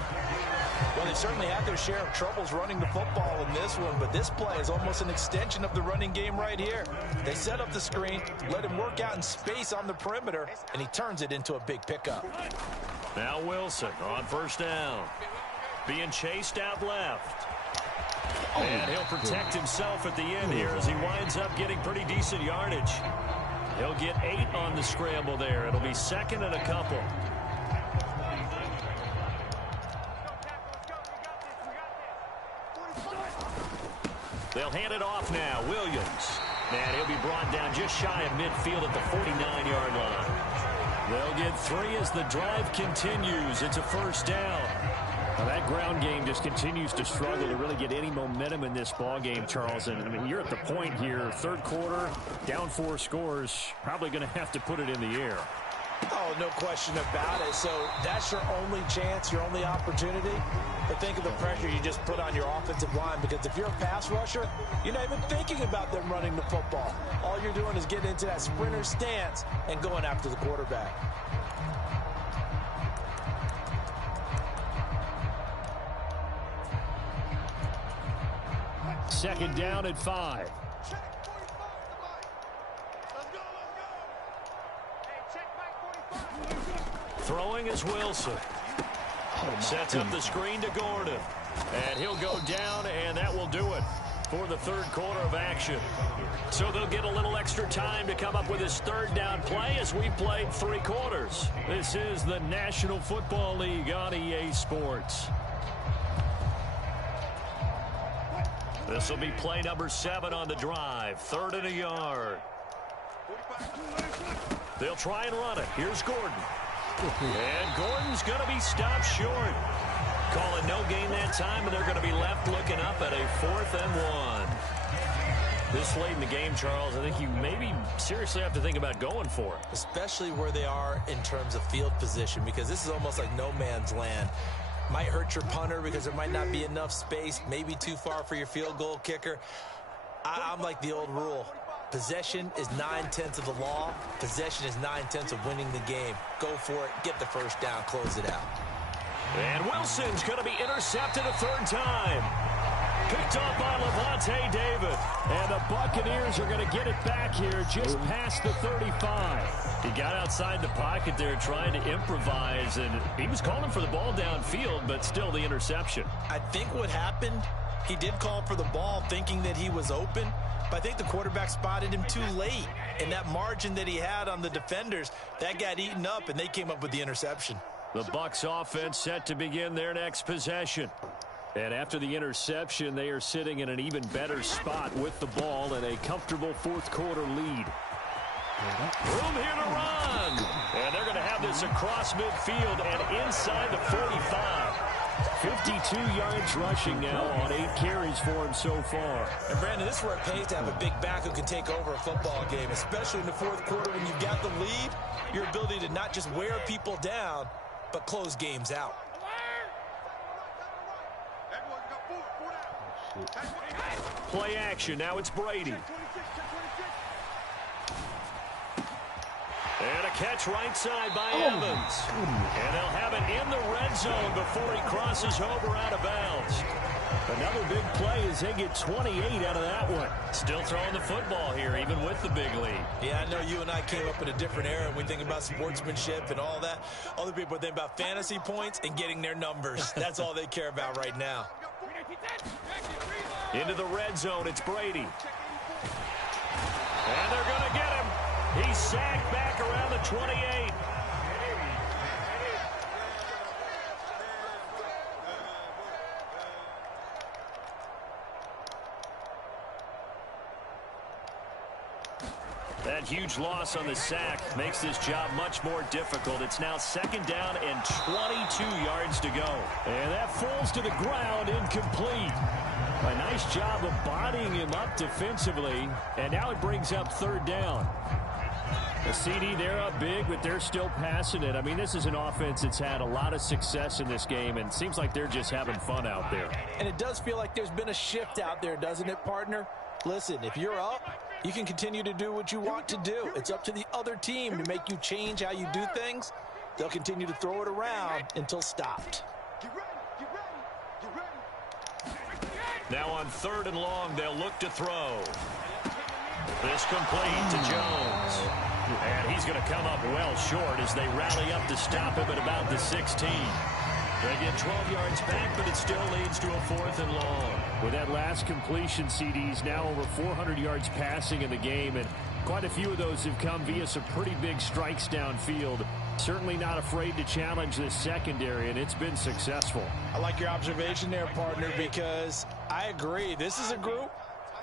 Well, they certainly had their share of troubles running the football in this one, but this play is almost an extension of the running game right here. They set up the screen, let him work out in space on the perimeter, and he turns it into a big pickup. Now Wilson on 1st down. Being chased out left. And he'll protect himself at the end here as he winds up getting pretty decent yardage. He'll get 8 on the scramble there. It'll be 2nd and a couple. They'll hand it off now. Williams. And he'll be brought down just shy of midfield at the 49-yard line. They'll get 3 as the drive continues. It's a 1st down. Now that ground game just continues to struggle to really get any momentum in this ball game, Charles. And I mean, you're at the point here, third quarter, down 4 scores, probably going to have to put it in the air. Oh, no question about it. So that's your only chance, your only opportunity. But think of the pressure you just put on your offensive line, because if you're a pass rusher, you're not even thinking about them running the football. All you're doing is getting into that sprinter stance and going after the quarterback. Second down and 5. Throwing is Wilson. Sets up the screen to Gordon. And he'll go down, and that will do it for the third quarter of action. So they'll get a little extra time to come up with his third down play as we played 3 quarters. This is the National Football League on EA Sports. This will be play number 7 on the drive. 3rd and a yard. They'll try and run it. Here's Gordon. And Gordon's going to be stopped short. Calling no gain that time, and they're going to be left looking up at a 4th and 1. This late in the game, Charles, I think you maybe seriously have to think about going for it. Especially where they are in terms of field position, because this is almost like no man's land. Might hurt your punter because there might not be enough space, maybe too far for your field goal kicker. I'm like the old rule. Possession is 9/10 of the law. Possession is 9/10 of winning the game. Go for it. Get the first down. Close it out. And Wilson's going to be intercepted a 3rd time. Picked up by Levante David. And the Buccaneers are going to get it back here just past the 35. He got outside the pocket there trying to improvise, and he was calling for the ball downfield, but still the interception. I think what happened, he did call for the ball thinking that he was open, but I think the quarterback spotted him too late. And that margin that he had on the defenders, that got eaten up, and they came up with the interception. The Bucs offense set to begin their next possession. And after the interception, they are sitting in an even better spot with the ball and a comfortable 4th quarter lead. Room here to run. And they're going to have this across midfield and inside the 45. 52 yards rushing now on 8 carries for him so far. And Brandon, this is where it pays to have a big back who can take over a football game, especially in the 4th quarter when you've got the lead. Your ability to not just wear people down, but close games out. Play action. Now it's Brady. And a catch right side by Evans. And they'll have it in the red zone before he crosses over out of bounds. Another big play as they get 28 out of that one. Still throwing the football here, even with the big lead. Yeah, I know you and I came up in a different era, and we think about sportsmanship and all that. Other people think about fantasy points and getting their numbers. That's all they care about right now. Into the red zone, it's Brady. And they're going to get him. He's sacked back around the 28. That huge loss on the sack makes this job much more difficult. It's now 2nd down and 22 yards to go. And that falls to the ground, incomplete. A nice job of bodying him up defensively. And now it brings up 3rd down. The CD, they're up big, but they're still passing it. I mean, this is an offense that's had a lot of success in this game, and it seems like they're just having fun out there. And it does feel like there's been a shift out there, doesn't it, partner? Listen, if you're up, you can continue to do what you want to do. It's up to the other team to make you change how you do things. They'll continue to throw it around until stopped. Now on 3rd and long, they'll look to throw. This complete to Jones. And he's going to come up well short as they rally up to stop him at about the 16. They get 12 yards back, but it still leads to a 4th and long. With that last completion, CD's now over 400 yards passing in the game, and quite a few of those have come via some pretty big strikes downfield. Certainly not afraid to challenge this secondary, and it's been successful. I like your observation there, partner, because I agree. This is a group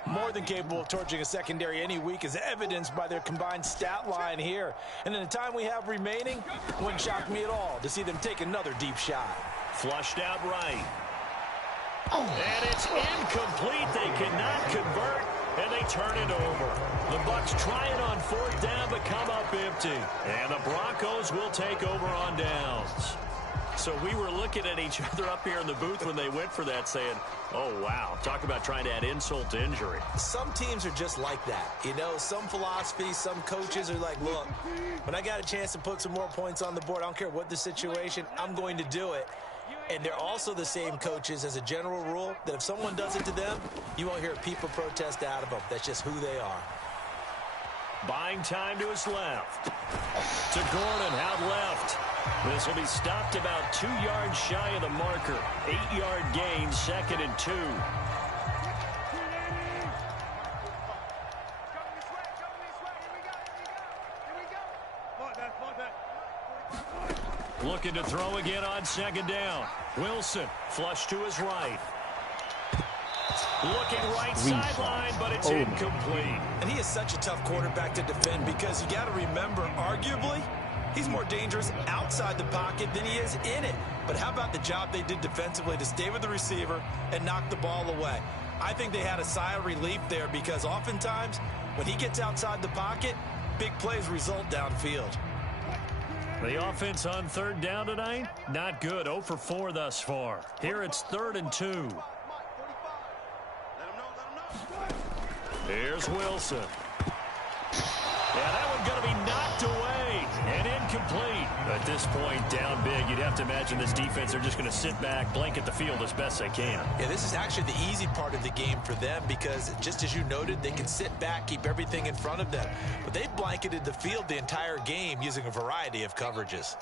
More than capable of torching a secondary any week, as evidenced by their combined stat line here. And in the time we have remaining, wouldn't shock me at all to see them take another deep shot. Flushed out right. And it's incomplete. They cannot convert, and they turn it over. The Bucs try it on 4th down, but come up empty. And the Broncos will take over on downs. So we were looking at each other up here in the booth when they went for that, saying, oh, wow, talk about trying to add insult to injury. Some teams are just like that. You know, some philosophies, some coaches are like, look, when I got a chance to put some more points on the board, I don't care what the situation, I'm going to do it. And they're also the same coaches as a general rule that if someone does it to them, you won't hear people protest out of them. That's just who they are. Buying time to his left. To Gordon, out left. This will be stopped about 2 yards shy of the marker. 8-yard gain, 2nd and 2. Looking to throw again on 2nd down. Wilson, flush to his right. Looking right sideline, but it's incomplete. And he is such a tough quarterback to defend because you got to remember, arguably, he's more dangerous outside the pocket than he is in it. But how about the job they did defensively to stay with the receiver and knock the ball away? I think they had a sigh of relief there because oftentimes when he gets outside the pocket, big plays result downfield. The offense on 3rd down tonight, not good. 0 for 4 thus far. Here it's 3rd and 2. Here's Wilson. Yeah, that one going to be knocked away and incomplete. At this point, down big, you'd have to imagine this defense, they're just going to sit back, blanket the field as best they can. Yeah, this is actually the easy part of the game for them because, just as you noted, they can sit back, keep everything in front of them. But they've blanketed the field the entire game using a variety of coverages.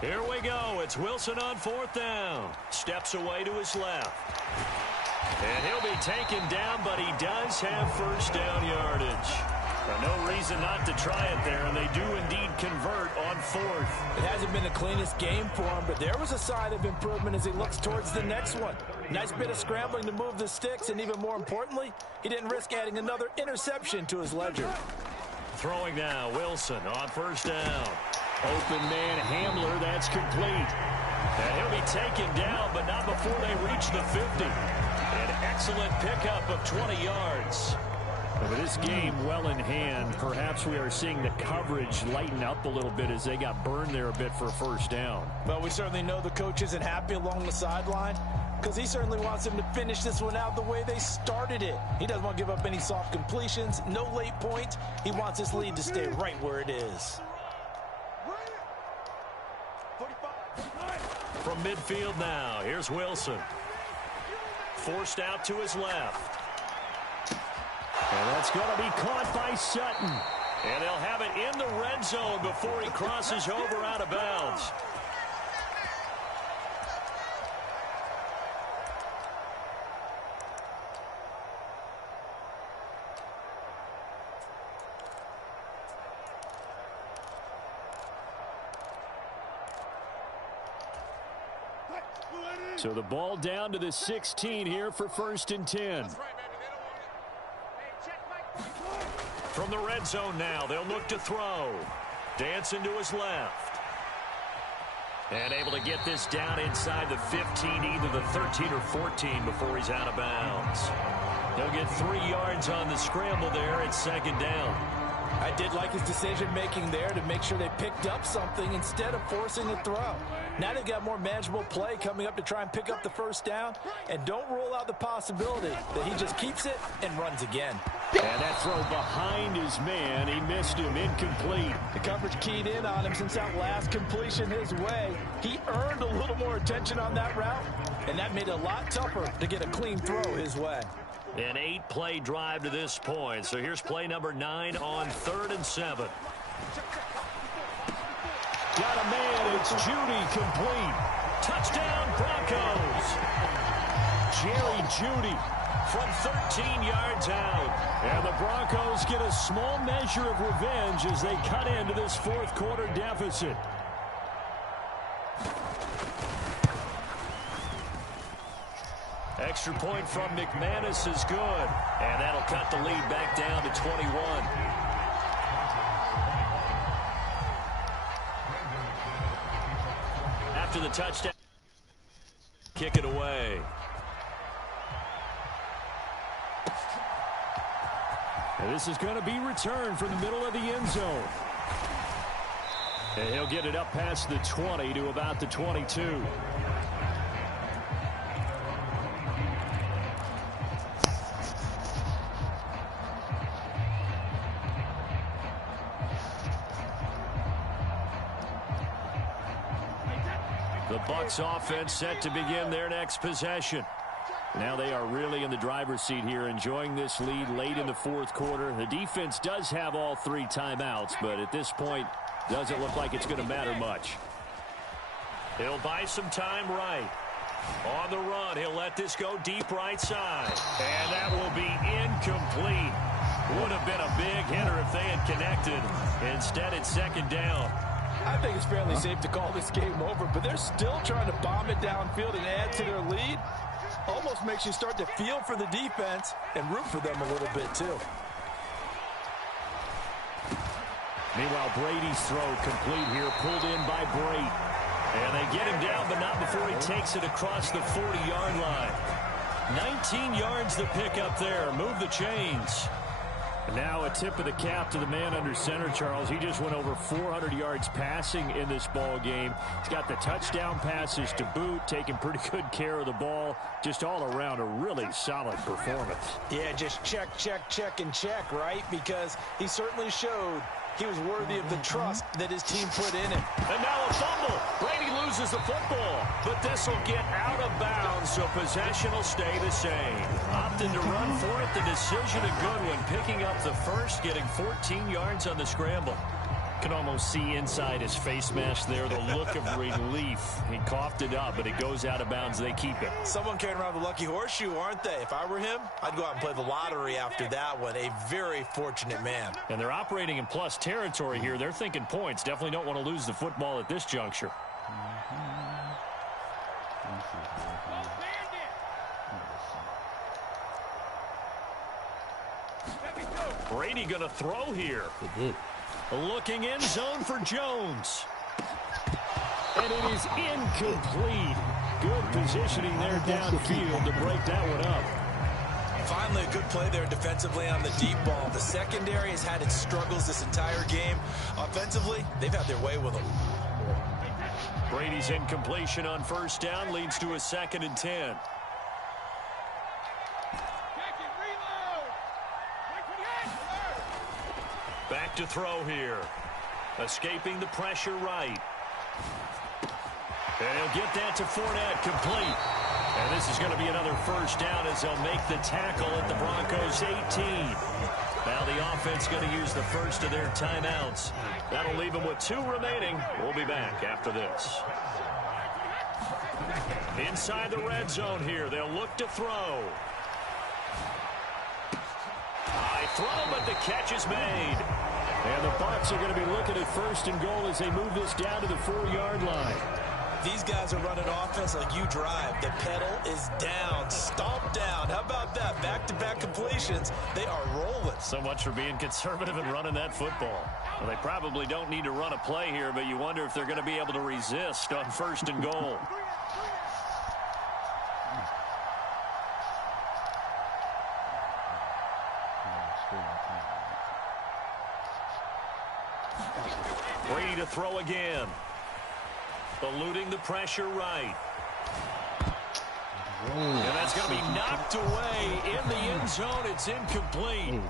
Here we go. It's Wilson on 4th down. Steps away to his left. And he'll be taken down, but he does have 1st down yardage. No reason not to try it there, and they do indeed convert on 4th. It hasn't been the cleanest game for him, but there was a sign of improvement as he looks towards the next one. Nice bit of scrambling to move the sticks, and even more importantly, he didn't risk adding another interception to his ledger. Throwing now, Wilson on 1st down. Open man Hamler, that's complete. And he'll be taken down, but not before they reach the 50. An excellent pickup of 20 yards. With this game well in hand, perhaps we are seeing the coverage lighten up a little bit as they got burned there a bit for a 1st down. Well, we certainly know the coach isn't happy along the sideline because he certainly wants them to finish this one out the way they started it. He doesn't want to give up any soft completions, no late points. He wants his lead to stay right where it is. From midfield now, here's Wilson. Forced out to his left. And that's going to be caught by Sutton. And they'll have it in the red zone before he crosses over out of bounds. So the ball down to the 16 here for 1st and 10. From the red zone now, they'll look to throw. Dancing to his left. And able to get this down inside the 15, either the 13 or 14 before he's out of bounds. He'll get 3 yards on the scramble there at 2nd down. I did like his decision-making there to make sure they picked up something instead of forcing a throw. Now they've got more manageable play coming up to try and pick up the 1st down. And don't rule out the possibility that he just keeps it and runs again. And that throw behind his man, he missed him, incomplete. The coverage keyed in on him since that last completion his way. He earned a little more attention on that route, and that made it a lot tougher to get a clean throw his way. An 8-play drive to this point. So here's play number 9 on 3rd and 7. Got a man. It's Judy complete. Touchdown Broncos. Jerry Judy from 13 yards out. And the Broncos get a small measure of revenge as they cut into this 4th quarter deficit. extra point from McManus is good. And that'll cut the lead back down to 21. After the touchdown, kick it away. And this is going to be returned from the middle of the end zone. And he'll get it up past the 20 to about the 22. The Bucs offense set to begin their next possession. Now they are really in the driver's seat here, enjoying this lead late in the fourth quarter. The defense does have all 3 timeouts, but at this point, doesn't look like it's going to matter much. He'll buy some time right. On the run, he'll let this go deep right side. And that will be incomplete. Would have been a big hitter if they had connected. Instead, it's second down. I think it's fairly safe to call this game over, but they're still trying to bomb it downfield and add to their lead. Almost makes you start to feel for the defense and root for them a little bit, too. Meanwhile, Brady's throw complete here, pulled in by Brate. And they get him down, but not before he takes it across the 40-yard line. 19 yards to pick up there. Move the chains. And now a tip of the cap to the man under center, Charles. He just went over 400 yards passing in this ball game. He's got the touchdown passes to boot, taking pretty good care of the ball. Just all around a really solid performance. Yeah, just check, and check, right? Because he certainly showed he was worthy of the trust that his team put in him. And now a fumble. Brady loses the football. But this will get out of bounds, so possession will stay the same. Opting to run for it. The decision a good one. Picking up the first, getting 14 yards on the scramble. Can almost see inside his face mask there the look of relief. He coughed it up, but it goes out of bounds. They keep it. Someone carrying around the lucky horseshoe, aren't they? If I were him, I'd go out and play the lottery after that one. A very fortunate man. And they're operating in plus territory here. They're thinking points. Definitely don't want to lose the football at this juncture. Brady going to throw here. He did. Looking in zone for Jones. And it is incomplete. Good positioning there downfield to break that one up. Finally, a good play there defensively on the deep ball. The secondary has had its struggles this entire game. Offensively, they've had their way with them. Brady's incompletion on first down leads to a 2nd and 10. Back to throw here. Escaping the pressure right. And he'll get that to Fournette, complete. And this is going to be another first down as they'll make the tackle at the Broncos' 18. Now the offense going to use the first of their timeouts. That'll leave them with 2 remaining. We'll be back after this. Inside the red zone here, they'll look to throw. High throw, but the catch is made. And the Bucs are going to be looking at 1st and goal as they move this down to the 4-yard line. These guys are running offense like you drive. The pedal is down, stomped down. How about that? Back-to-back completions. They are rolling. So much for being conservative and running that football. Well, they probably don't need to run a play here, but you wonder if they're going to be able to resist on 1st and goal. Brady to throw again. Eluding the pressure right. And that's going to be knocked away in the end zone. It's incomplete.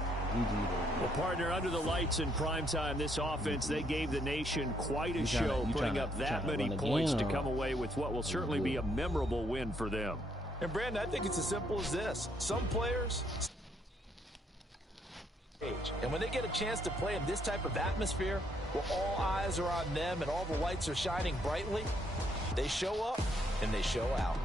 Well, partner, under the lights in primetime, this offense, they gave the nation quite a show, putting up that many points to come away with what will certainly be a memorable win for them. And, Brandon, I think it's as simple as this. Some players... And when they get a chance to play in this type of atmosphere, where all eyes are on them and all the lights are shining brightly, they show up and they show out.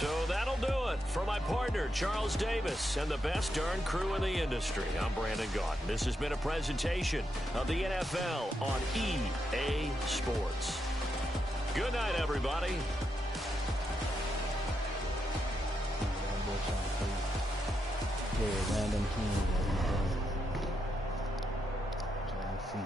So that'll do it. For my partner, Charles Davis, and the best darn crew in the industry, I'm Brandon Gaudin. This has been a presentation of the NFL on EA Sports. Good night, everybody. Random team. Trying to see.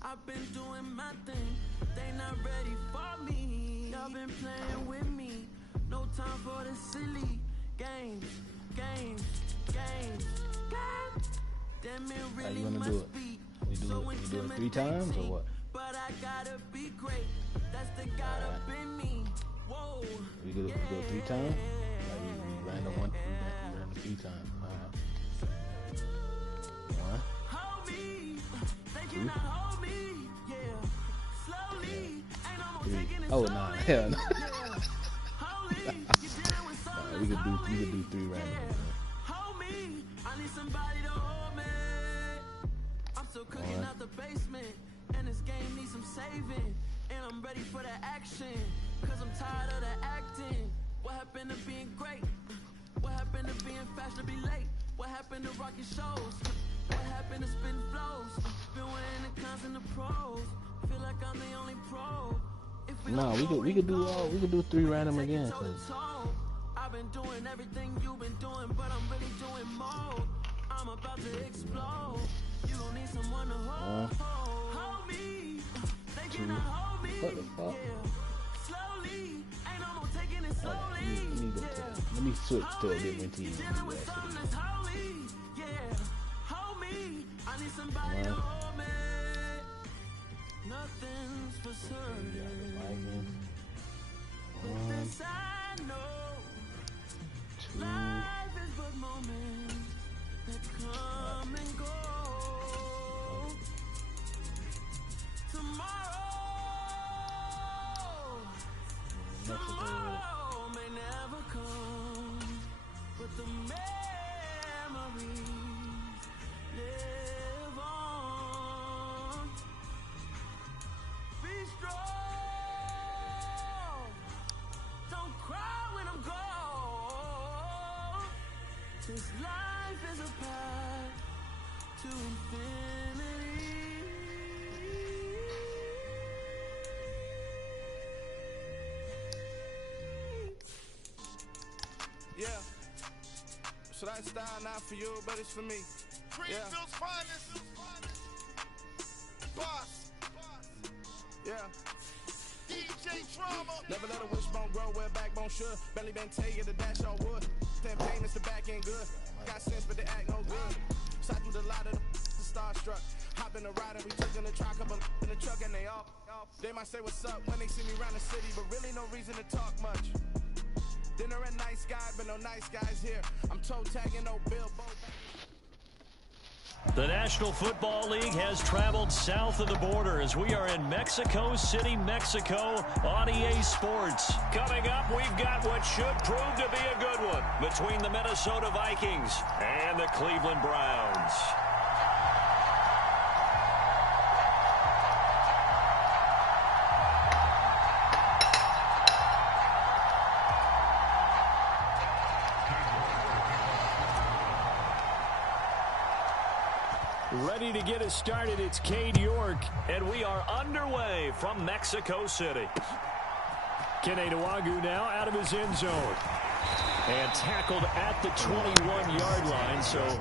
I've been doing my thing, they not ready for me. Y'all been playing with me, no time for the silly games. Damn, it really must be. We do it 3 times or what? But I gotta be great, that's the God up in me. Whoa. We do it 3 times? Like we random 3 times. One. Hold me, they cannot hold me. Yeah, slowly, ain't no more taking it slowly. Oh, nah, hell no. Holy, you dealing with something we could do 3 random. Hold me, I need somebody to hold me. I'm still cooking out the basement, and this game needs some saving. And I'm ready for the action, cause I'm tired of the acting. What happened to being great? What happened to being fast to be late? What happened to rocking shows? What happened to spitting flows? Been weighing the cons and the pros. Feel like I'm the only pro. No, we could do 3 random again. I've been doing everything you've been doing, but I'm really doing more. I'm about to explode. You gon' need someone to hold me. They cannot hold me. What the fuck? Yeah. Slowly, ain't no more taking it slowly. Let me switch to a different team. Dealing with something that's holy. Yeah. Hold me. I need somebody to hold me. Nothing's for certain. But this I know. Life is but moments that come and go. Tomorrow may never come, but the memories live on. Be strong, don't cry when I'm gone. This life is a path to infinity. Yeah. So that style not for you, but it's for me. Greenfield's finest. Boss. Yeah. DJ Drama. Never let a wishbone grow where a backbone should. Belly been tell you the dash on wood. Ten payments the back end good. Got sense but they act no good. Shot through the lot of the starstruck. Hop in the ride and we took in the truck, couple in the truck and they off. They might say what's up when they see me around the city, but really no reason to talk much. Dinner at nice guy, but no nice guys here. I'm toe tagging no billboard. The National Football League has traveled south of the border as we are in Mexico City, Mexico on EA Sports. Coming up, we've got what should prove to be a good one between the Minnesota Vikings and the Cleveland Browns. – 1, Ready to get us started, it's Cade York, and we are underway from Mexico City. Kene Nwangwu now out of his end zone. And tackled at the 21-yard line, so...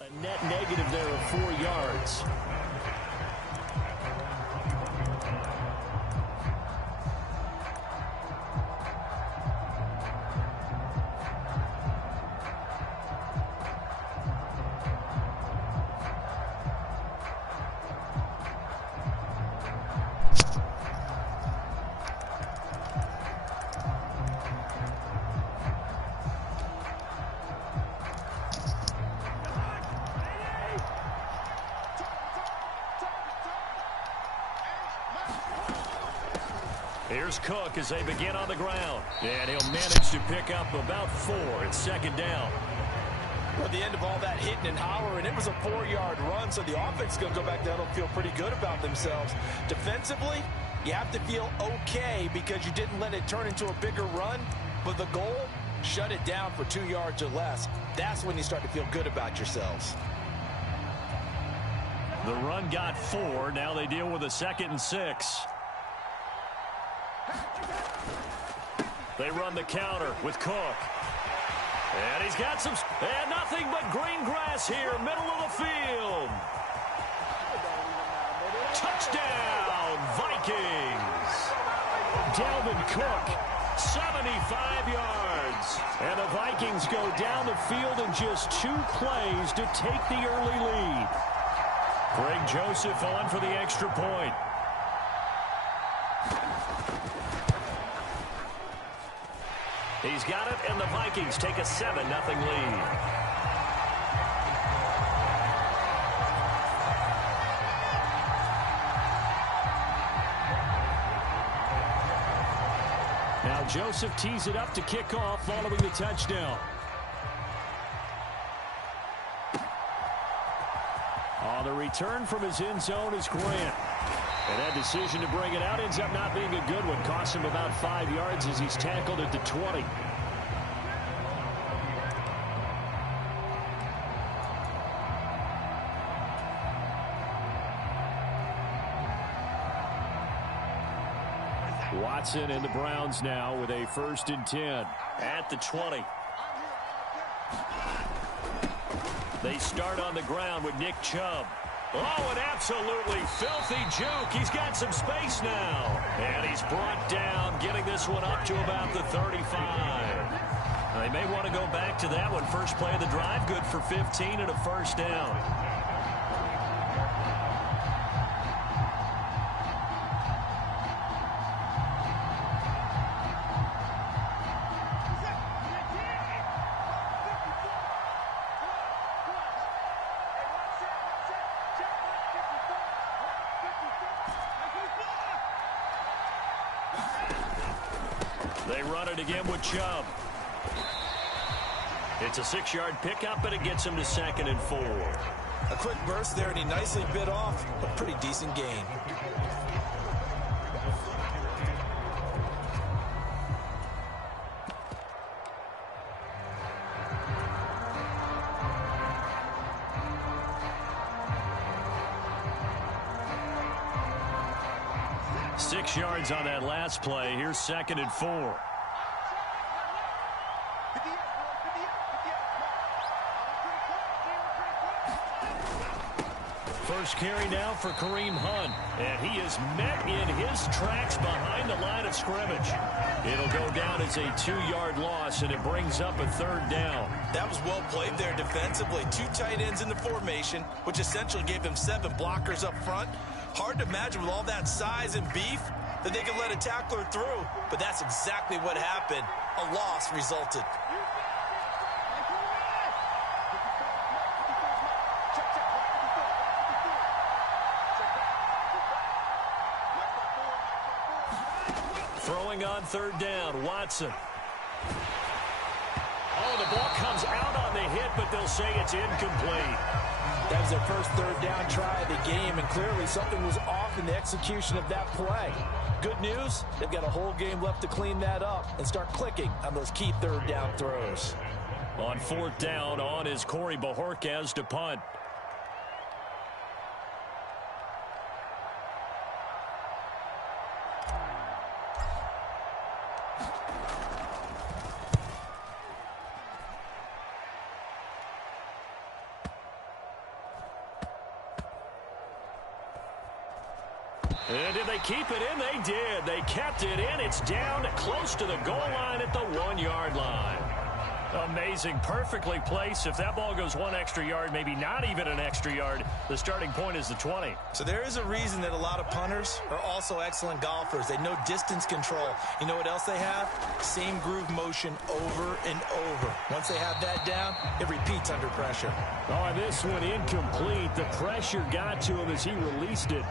A net negative there of 4 yards. Here's Cook as they begin on the ground. And he'll manage to pick up about 4. It's second down. At the end of all that hitting and hollering, it was a 4-yard run, so the offense is going to go back down and feel pretty good about themselves. Defensively, you have to feel okay because you didn't let it turn into a bigger run, but the goal, shut it down for 2 yards or less. That's when you start to feel good about yourselves. The run got 4. Now they deal with a 2nd and 6. They run the counter with Cook. And he's got some... And nothing but green grass here, middle of the field. Touchdown, Vikings. Dalvin Cook, 75 yards. And the Vikings go down the field in just 2 plays to take the early lead. Greg Joseph on for the extra point. He's got it, and the Vikings take a 7-0 lead. Now Joseph tees it up to kick off following the touchdown. On the return from his end zone is Grant. And that decision to bring it out ends up not being a good one. Cost him about 5 yards as he's tackled at the 20. Watson and the Browns now with a 1st and 10 at the 20. They start on the ground with Nick Chubb. Oh, an absolutely filthy juke. He's got some space now. And he's brought down, getting this one up to about the 35. They may want to go back to that one. First play of the drive, good for 15 and a 1st down. They run it again with Chubb. It's a 6-yard pickup, and it gets him to 2nd and 4. A quick burst there, and he nicely bit off a pretty decent gain. Six yards on that last play. Here's 2nd and 4. First carry now for Kareem Hunt. And he is met in his tracks behind the line of scrimmage. It'll go down as a 2-yard loss, and it brings up a 3rd down. That was well played there defensively. 2 tight ends in the formation, which essentially gave him 7 blockers up front. Hard to imagine with all that size and beef that they could let a tackler through, but that's exactly what happened. A loss resulted. Throwing on third down, Watson. Oh, the ball comes out on the hit, but they'll say it's incomplete. That was their first third down try of the game, and clearly something was off in the execution of that play. Good news, they've got a whole game left to clean that up and start clicking on those key third down throws. On fourth down, on is Corey Bojorquez to punt. And did they keep it in? They did. They kept it in. It's down close to the goal line at the 1-yard line. Amazing. Perfectly placed. If that ball goes one extra yard, maybe not even an extra yard, the starting point is the 20. So there is a reason that a lot of punters are also excellent golfers. They know distance control. You know what else they have? Same groove motion over and over. Once they have that down, it repeats under pressure. Oh, and this one incomplete. The pressure got to him as he released it.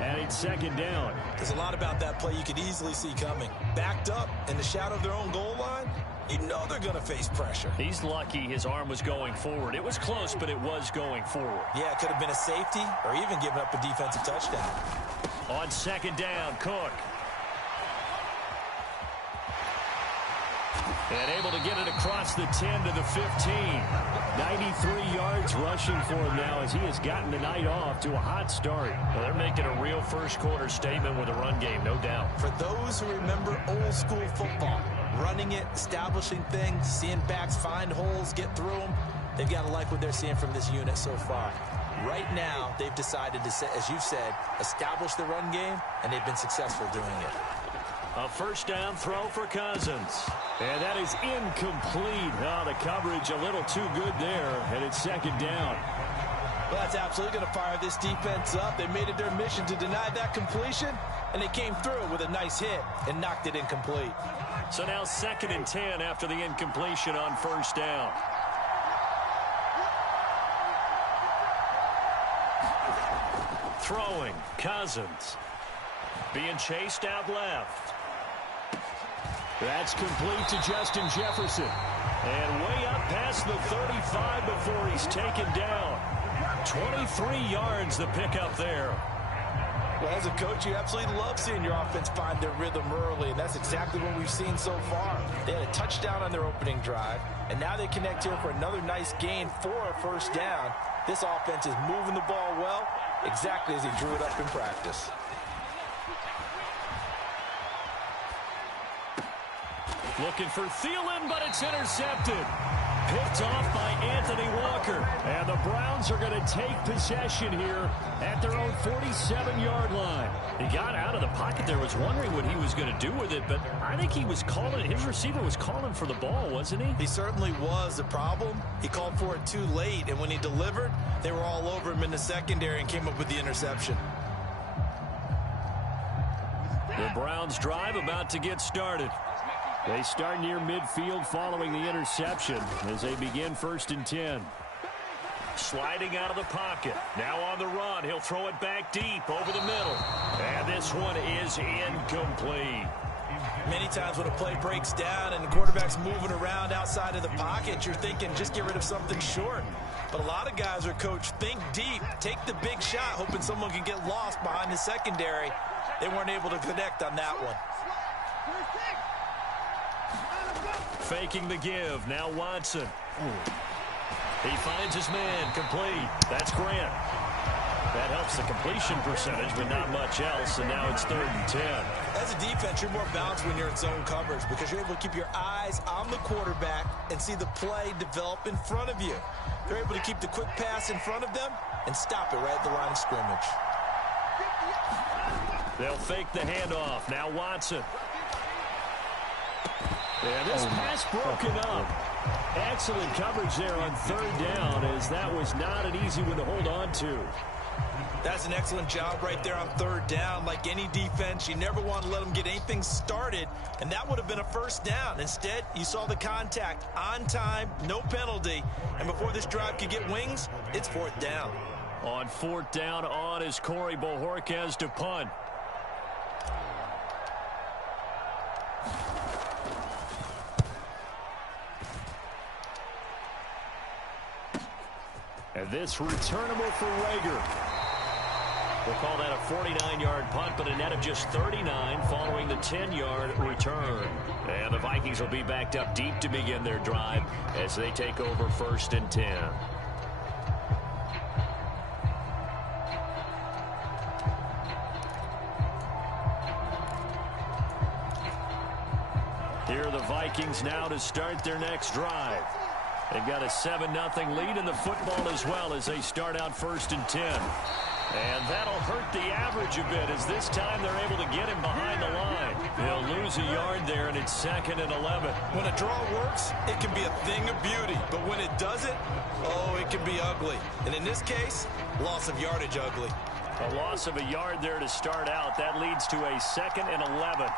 And it's second down. There's a lot about that play you could easily see coming. Backed up in the shadow of their own goal line, you know they're going to face pressure. He's lucky his arm was going forward. It was close, but it was going forward. Yeah, it could have been a safety or even given up a defensive touchdown. On second down, Cook. And able to get it across the 10 to the 15. 93 yards rushing for him now as he has gotten the night off to a hot start. Well, they're making a real first-quarter statement with a run game, no doubt. For those who remember old-school football, running it, establishing things, seeing backs find holes, get through them, they've got to like what they're seeing from this unit so far. Right now, they've decided to, as you've said, establish the run game, and they've been successful doing it. A first down throw for Cousins. And that is incomplete. Oh, the coverage a little too good there, and it's second down. Well, that's absolutely going to fire this defense up. They made it their mission to deny that completion, and they came through with a nice hit and knocked it incomplete. So now 2nd and 10 after the incompletion on first down. Throwing, Cousins. Being chased out left. That's complete to Justin Jefferson. And way up past the 35 before he's taken down. 23 yards the pickup there. Well, as a coach, you absolutely love seeing your offense find their rhythm early, and that's exactly what we've seen so far. They had a touchdown on their opening drive, and now they connect here for another nice gain for a first down. This offense is moving the ball well, exactly as he drew it up in practice. Looking for Thielen, but it's intercepted. Picked off by Anthony Walker. And the Browns are going to take possession here at their own 47-yard line. He got out of the pocket there, was wondering what he was going to do with it, but I think he was calling it. His receiver was calling for the ball, wasn't he? He certainly was. The problem, he called for it too late, and when he delivered, they were all over him in the secondary and came up with the interception. The Browns drive about to get started. They start near midfield following the interception as they begin 1st and 10. Sliding out of the pocket. Now on the run. He'll throw it back deep over the middle. And this one is incomplete. Many times when a play breaks down and the quarterback's moving around outside of the pocket, you're thinking just get rid of something short. But a lot of guys are coached, think deep, take the big shot, hoping someone can get lost behind the secondary. They weren't able to connect on that one. Faking the give. Now Watson. He finds his man. Complete. That's Grant. That helps the completion percentage, but not much else. And now it's 3rd and 10. As a defense, you're more balanced when you're in zone coverage because you're able to keep your eyes on the quarterback and see the play develop in front of you. You're able to keep the quick pass in front of them and stop it right at the line of scrimmage. They'll fake the handoff. Now Watson. And this pass broken up. Excellent coverage there on 3rd down, as that was not an easy one to hold on to. That's an excellent job right there on 3rd down. Like any defense, you never want to let them get anything started, and that would have been a first down. Instead, you saw the contact on time, no penalty, and before this drive could get wings, it's 4th down. On 4th down, on is Corey Bojorquez to punt. And this returnable for Rager. We'll call that a 49-yard punt, but a net of just 39 following the 10-yard return. And the Vikings will be backed up deep to begin their drive as they take over 1st and 10. Here are the Vikings now to start their next drive. They've got a 7-0 lead in the football as well as they start out 1st and 10. And that'll hurt the average a bit as this time they're able to get him behind the line. He'll lose a yard there, and it's 2nd and 11. When a draw works, it can be a thing of beauty. But when it doesn't, oh, it can be ugly. And in this case, loss of yardage ugly. A loss of a yard there to start out. That leads to a 2nd and 11.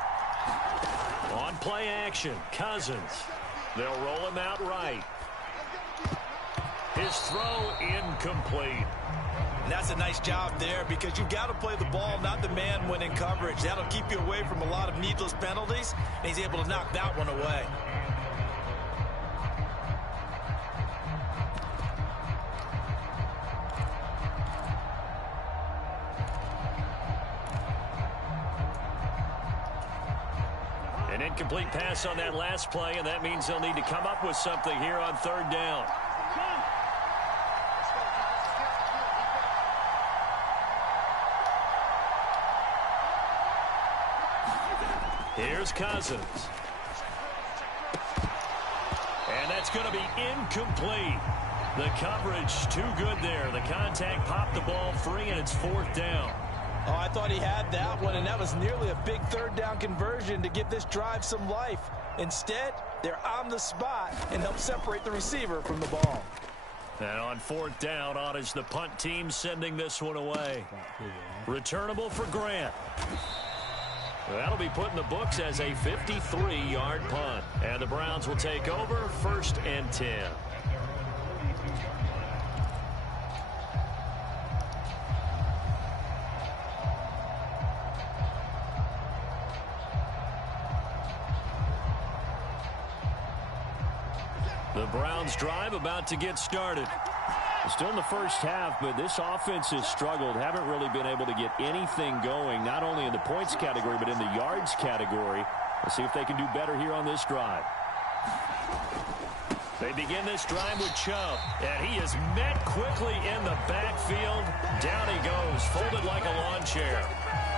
On play action, Cousins. They'll roll him out right. His throw incomplete. And that's a nice job there because you've got to play the ball, not the man when in coverage. That'll keep you away from a lot of needless penalties, and he's able to knock that one away. An incomplete pass on that last play, and that means they'll need to come up with something here on 3rd down. Here's Cousins. And that's going to be incomplete. The coverage too good there. The contact popped the ball free, and it's 4th down. Oh, I thought he had that one, and that was nearly a big 3rd down conversion to give this drive some life. Instead, they're on the spot and help separate the receiver from the ball. And on 4th down, on is the punt team sending this one away. Returnable for Grant. That'll be put in the books as a 53-yard punt. And the Browns will take over 1st and 10. The Browns drive about to get started. Still in the first half, but this offense has struggled. Haven't really been able to get anything going, not only in the points category, but in the yards category. Let's see if they can do better here on this drive. They begin this drive with Chubb, and he is met quickly in the backfield. Down he goes, folded like a lawn chair.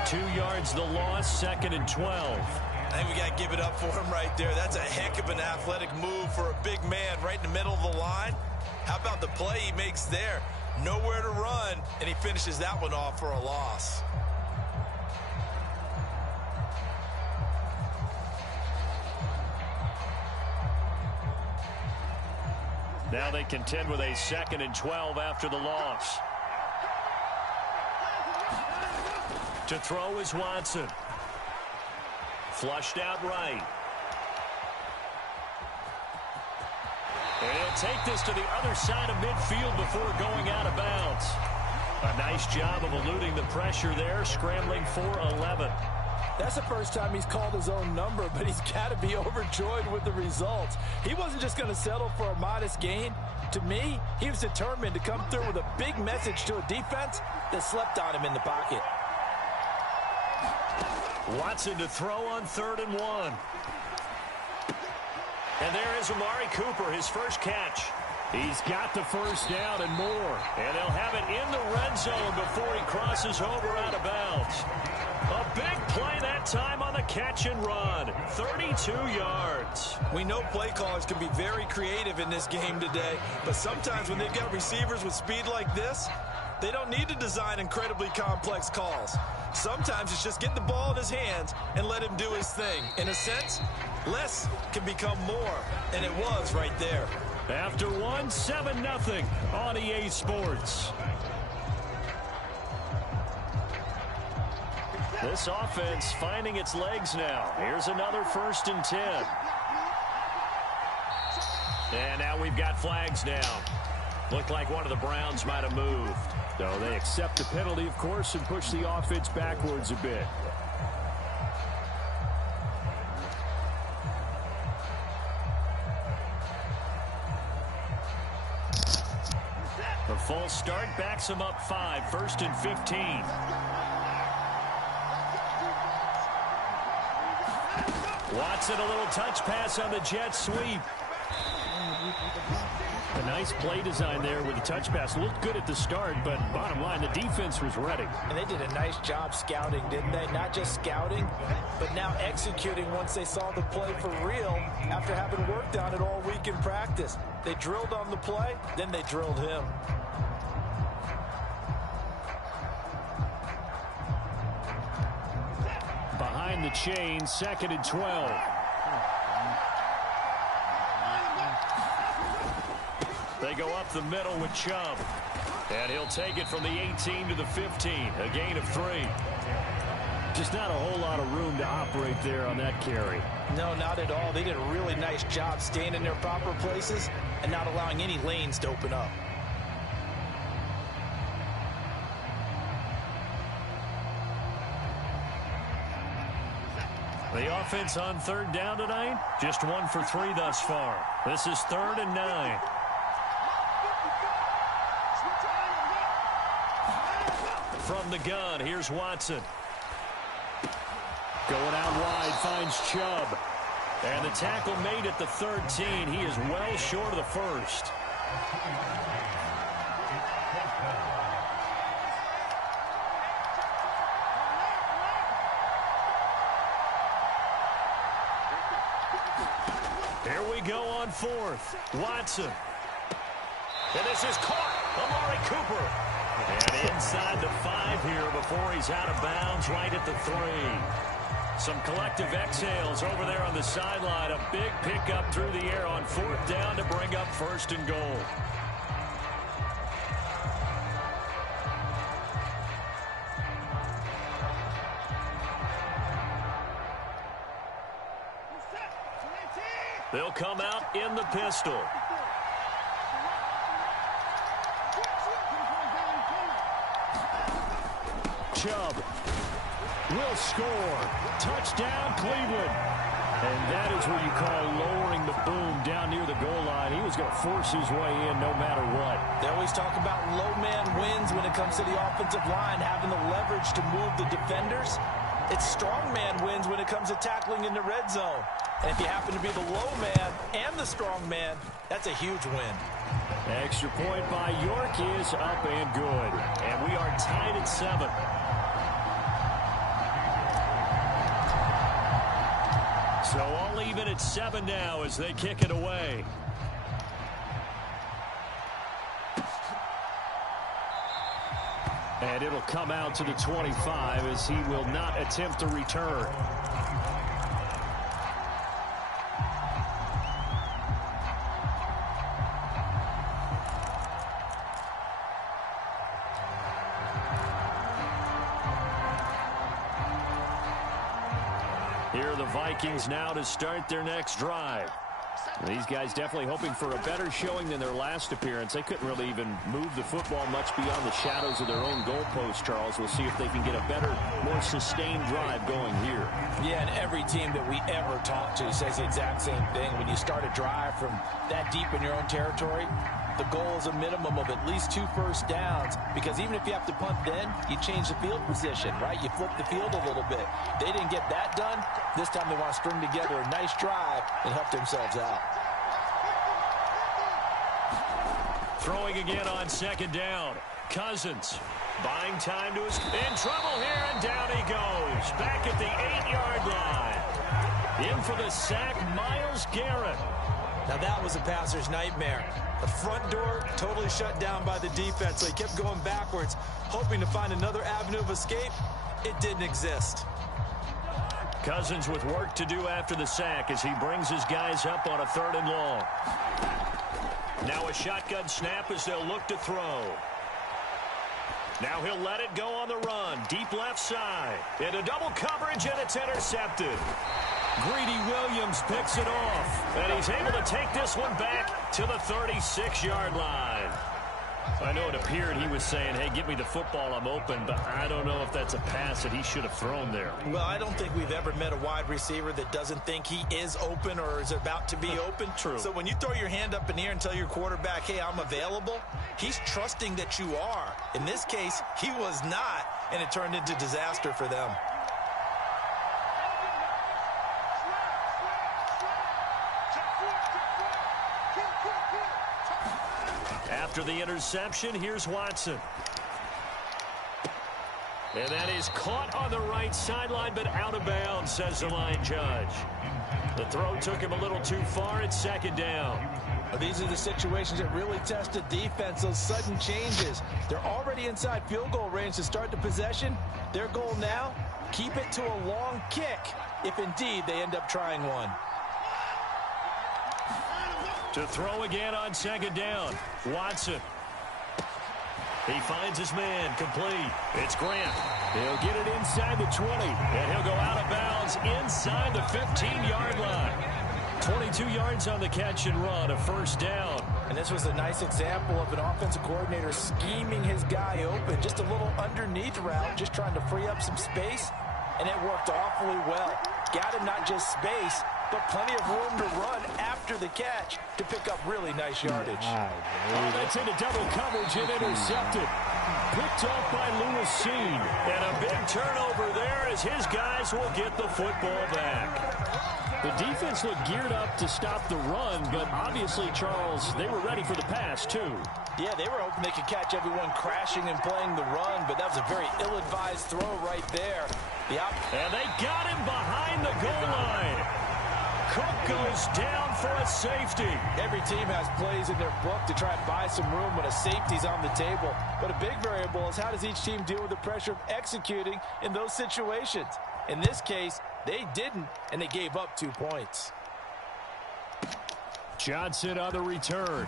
2 yards the loss, 2nd and 12. I think we got to give it up for him right there. That's a heck of an athletic move for a big man right in the middle of the line. How about the play he makes there? Nowhere to run, and he finishes that one off for a loss. Now they contend with a 2nd and 12 after the loss. To throw is Watson. Flushed out right. And he'll take this to the other side of midfield before going out of bounds. A nice job of eluding the pressure there, scrambling for 11. That's the first time he's called his own number, but he's got to be overjoyed with the results. He wasn't just going to settle for a modest gain. To me, he was determined to come through with a big message to a defense that slept on him in the pocket. Watson to throw on 3rd and 1. And there is Amari Cooper, his first catch. He's got the first down and more. And they'll have it in the red zone before he crosses over out of bounds. A big play that time on the catch and run. 32 yards. We know play callers can be very creative in this game today, but sometimes when they've got receivers with speed like this, they don't need to design incredibly complex calls. Sometimes it's just get the ball in his hands and let him do his thing. In a sense, less can become more, and it was right there. After 7-0 on EA Sports. This offense finding its legs now. Here's another 1st and 10. And now we've got flags down. Looked like one of the Browns might have moved. So they accept the penalty, of course, and push the offense backwards a bit. A false false start backs them up 5, 1st and 15. Watson, a little touch pass on the jet sweep. A nice play design there with the touch pass. Looked good at the start, but bottom line, the defense was ready. And they did a nice job scouting, didn't they? Not just scouting, but now executing once they saw the play for real after having worked on it all week in practice. They drilled on the play, then they drilled him. Behind the chain, 2nd and 12. They go up the middle with Chubb. And he'll take it from the 18 to the 15. A gain of 3. Just not a whole lot of room to operate there on that carry. No, not at all. They did a really nice job staying in their proper places and not allowing any lanes to open up. The offense on 3rd down tonight, just 1 for 3 thus far. This is 3rd and 9. From the gun, here's Watson. Going out wide, finds Chubb. And the tackle made at the 13. He is well short of the first. Here we go on 4th. Watson. And this is caught. Amari Cooper. And inside the 5 here before he's out of bounds right at the 3. Some collective exhales over there on the sideline. A big pickup through the air on 4th down to bring up 1st and goal. They'll come out in the pistol. Chubb will score. Touchdown, Cleveland. And that is what you call lowering the boom down near the goal line. He was going to force his way in no matter what. They always talk about low man wins when it comes to the offensive line, having the leverage to move the defenders. It's strong man wins when it comes to tackling in the red zone. And if you happen to be the low man and the strong man, that's a huge win. Extra point by York is up and good. And we are tied at 7. So all even at 7 now as they kick it away. And it'll come out to the 25 as he will not attempt to return. Here are the Vikings now to start their next drive. These guys definitely hoping for a better showing than their last appearance. They couldn't really even move the football much beyond the shadows of their own goalpost, Charles. We'll see if they can get a better, more sustained drive going here. Yeah, and every team that we ever talk to says the exact same thing. When you start a drive from that deep in your own territory, the goal is a minimum of at least 2 first downs, because even if you have to punt then, you change the field position, right? You flip the field a little bit. They didn't get that done. This time they want to string together a nice drive and help themselves out. Throwing again on 2nd down. Cousins buying time to his... In trouble here, and down he goes. Back at the 8-yard line. In for the sack, Myles Garrett. Now that was a passer's nightmare. The front door totally shut down by the defense, so he kept going backwards, hoping to find another avenue of escape. It didn't exist. Cousins with work to do after the sack as he brings his guys up on a 3rd and long. Now a shotgun snap as they'll look to throw. Now he'll let it go on the run. Deep left side. Into double coverage, and it's intercepted. Greedy Williams picks it off. And he's able to take this one back to the 36-yard line. I know it appeared he was saying, hey, give me the football, I'm open, but I don't know if that's a pass that he should have thrown there. Well, I don't think we've ever met a wide receiver that doesn't think he is open or is about to be open. True. So when you throw your hand up in the air and tell your quarterback, hey, I'm available, he's trusting that you are. In this case, he was not, and it turned into disaster for them. After the interception, here's Watson. And that is caught on the right sideline, but out of bounds, says the line judge. The throw took him a little too far. It's second down. These are the situations that really test the defense, those sudden changes. They're already inside field goal range to start the possession. Their goal now, keep it to a long kick, if indeed they end up trying one. To throw again on second down. Watson. He finds his man, complete. It's Grant. He'll get it inside the 20, and he'll go out of bounds inside the 15-yard line. 22 yards on the catch and run, a first down. And this was a nice example of an offensive coordinator scheming his guy open. Just a little underneath route, just trying to free up some space, and it worked awfully well. Got him not just space, but plenty of room to run after the catch to pick up really nice yardage. Oh, that's into double coverage and intercepted. Picked off by Lewis Seen. And a big turnover there as his guys will get the football back. The defense looked geared up to stop the run, but obviously, Charles, they were ready for the pass, too. Yeah, they were hoping they could catch everyone crashing and playing the run, but that was a very ill-advised throw right there. And they got him behind the goal line. Cook goes down for a safety. Every team has plays in their book to try and buy some room when a safety's on the table. But a big variable is how does each team deal with the pressure of executing in those situations. In this case, they didn't, and they gave up 2 points. Johnson on the return.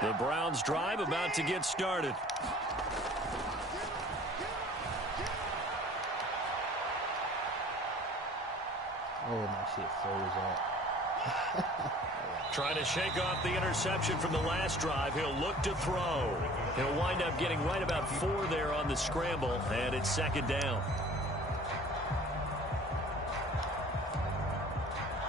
The Browns drive about to get started. Oh, my shit froze up. Trying to shake off the interception from the last drive. He'll look to throw. He'll wind up getting right about 4 there on the scramble, and it's second down.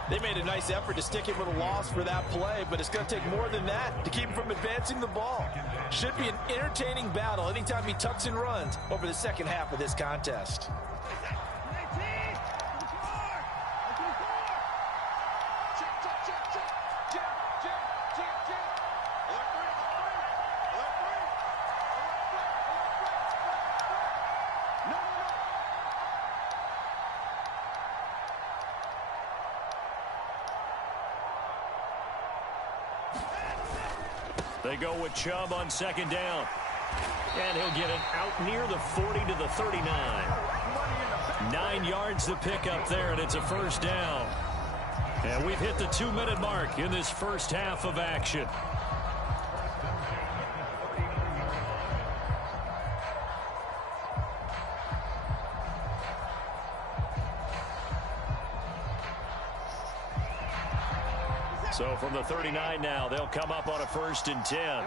They made a nice effort to stick him with a loss for that play, but it's going to take more than that to keep him from advancing the ball. Should be an entertaining battle anytime he tucks and runs over the second half of this contest. They go with Chubb on second down. And he'll get it out near the 40 to the 39. 9 yards to pick up there, and it's a first down. And we've hit the 2-minute mark in this first half of action. So from the 39 now, they'll come up on a 1st and 10.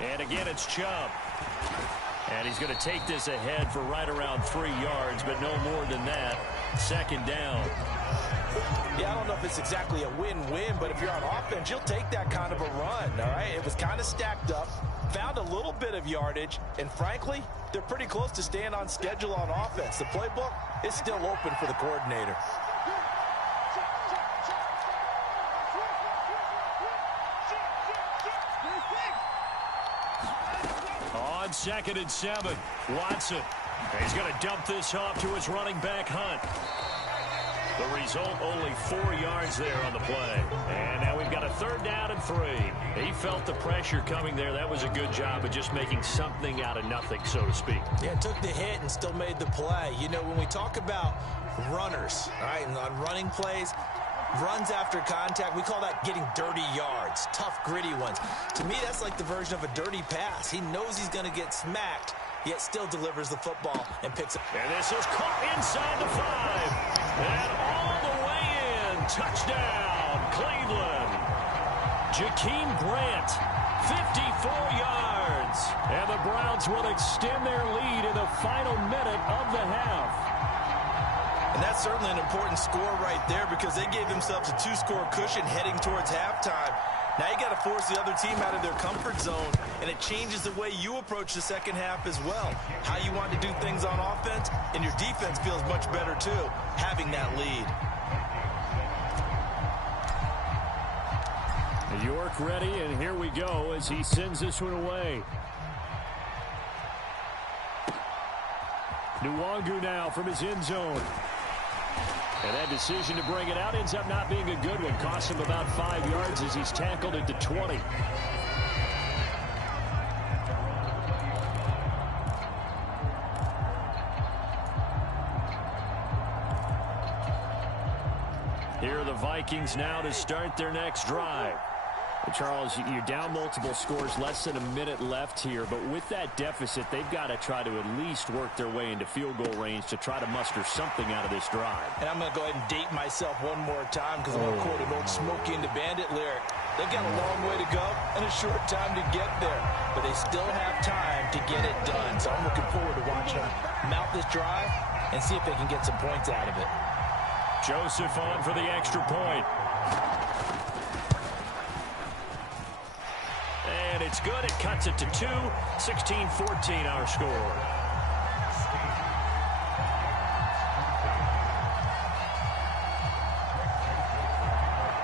And again, it's Chubb. And he's going to take this ahead for right around 3 yards, but no more than that. Second down. Yeah, I don't know if it's exactly a win-win, but if you're on offense, you'll take that kind of a run, all right? It was kind of stacked up, found a little bit of yardage, and frankly, they're pretty close to staying on schedule on offense. The playbook is still open for the coordinator. On 2nd and 7, Watson. He's going to dump this off to his running back, Hunt. The result, only 4 yards there on the play. And now we've got a 3rd down and 3. He felt the pressure coming there. That was a good job of just making something out of nothing, so to speak. Yeah, took the hit and still made the play. You know, when we talk about runners, all right, and on running plays, runs after contact, we call that getting dirty yards, tough, gritty ones. To me, that's like the version of a dirty pass. He knows he's going to get smacked, yet still delivers the football and picks it. And this is caught inside the 5. And all the way in. Touchdown, Cleveland. Jakeem Grant, 54 yards. And the Browns will extend their lead in the final minute of the half. And that's certainly an important score right there because they gave themselves a 2-score cushion heading towards halftime. Now you got to force the other team out of their comfort zone, and it changes the way you approach the second half as well. How you want to do things on offense, and your defense feels much better too, having that lead. York ready, and here we go as he sends this one away. Nwangu now from his end zone. And that decision to bring it out ends up not being a good one. Costs him about 5 yards as he's tackled at the 20. Here are the Vikings now to start their next drive. Charles, you're down multiple scores, less than a minute left here, but with that deficit, they've got to try to at least work their way into field goal range to try to muster something out of this drive. And I'm going to go ahead and date myself one more time because I'm going to quote an old Smokey and the Bandit lyric. They've got a long way to go and a short time to get there, but they still have time to get it done. So I'm looking forward to watching them mount this drive and see if they can get some points out of it. Joseph on for the extra point. And it's good. It cuts it to 2. 16-14 our score.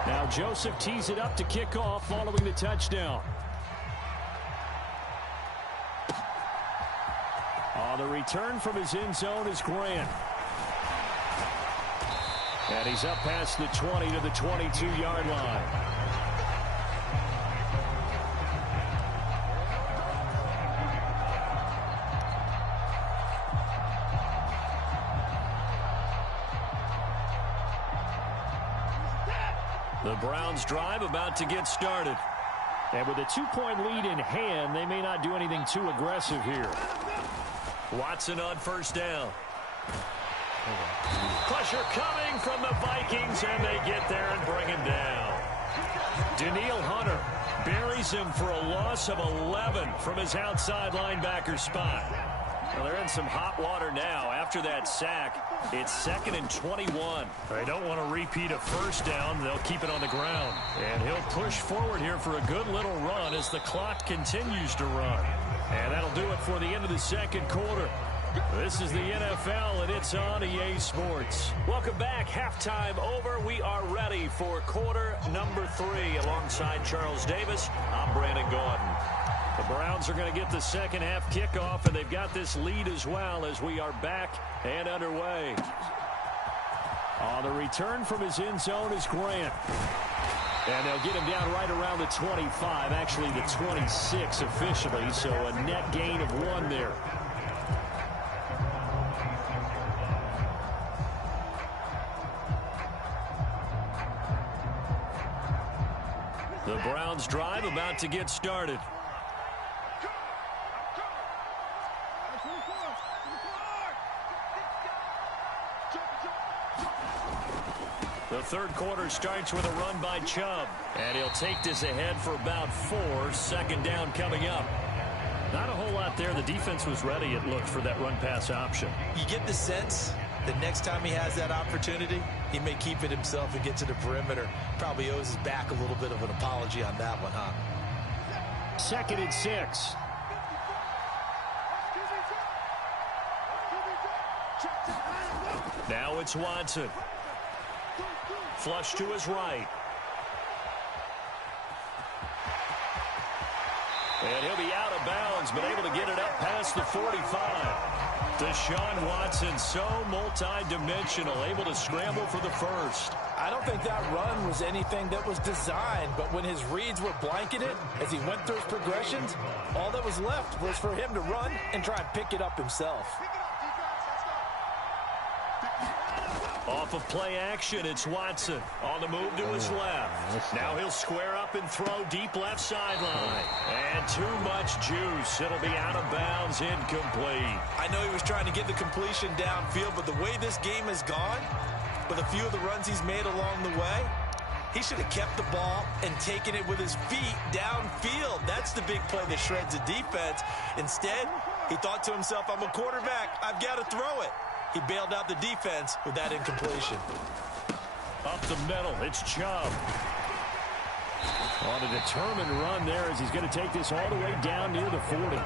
Now Joseph tees it up to kick off following the touchdown. The return from his end zone is Grant. And he's up past the 20 to the 22-yard line. The Browns drive about to get started. And with a 2-point lead in hand, they may not do anything too aggressive here. Watson on first down. Pressure coming from the Vikings, and they get there and bring him down. Daniil Hunter buries him for a loss of 11 from his outside linebacker spot. Well, they're in some hot water now. After that sack, it's 2nd and 21. They don't want to repeat a first down. They'll keep it on the ground. And he'll push forward here for a good little run as the clock continues to run. And that'll do it for the end of the second quarter. This is the NFL, and it's on EA Sports. Welcome back. Halftime over. We are ready for quarter number 3. Alongside Charles Davis, I'm Brandon Gordon. The Browns are going to get the second half kickoff, and they've got this lead as well as we are back and underway. On the return from his end zone is Grant. And they'll get him down right around the 25, actually the 26 officially, so a net gain of 1 there. The Browns drive about to get started. The third quarter starts with a run by Chubb. And he'll take this ahead for about 4. 2nd down coming up. Not a whole lot there. The defense was ready, it looked, for that run-pass option. You get the sense that next time he has that opportunity, he may keep it himself and get to the perimeter. Probably owes his back a little bit of an apology on that one, huh? 2nd and 6. Now it's Watson. Flush to his right. And he'll be out of bounds, but able to get it up past the 45. Deshaun Watson, so multi-dimensional, able to scramble for the first. I don't think that run was anything that was designed, but when his reads were blanketed, as he went through his progressions, all that was left was for him to run and try and pick it up himself. Off of play action, it's Watson on the move to his left. Now he'll square up and throw deep left sideline. And too much juice. It'll be out of bounds, incomplete. I know he was trying to get the completion downfield, but the way this game has gone, with a few of the runs he's made along the way, he should have kept the ball and taken it with his feet downfield. That's the big play that shreds the defense. Instead, he thought to himself, I'm a quarterback. I've got to throw it. He bailed out the defense with that incompletion. Up the middle, it's Chubb. On a determined run there as he's going to take this all the way down near the 40.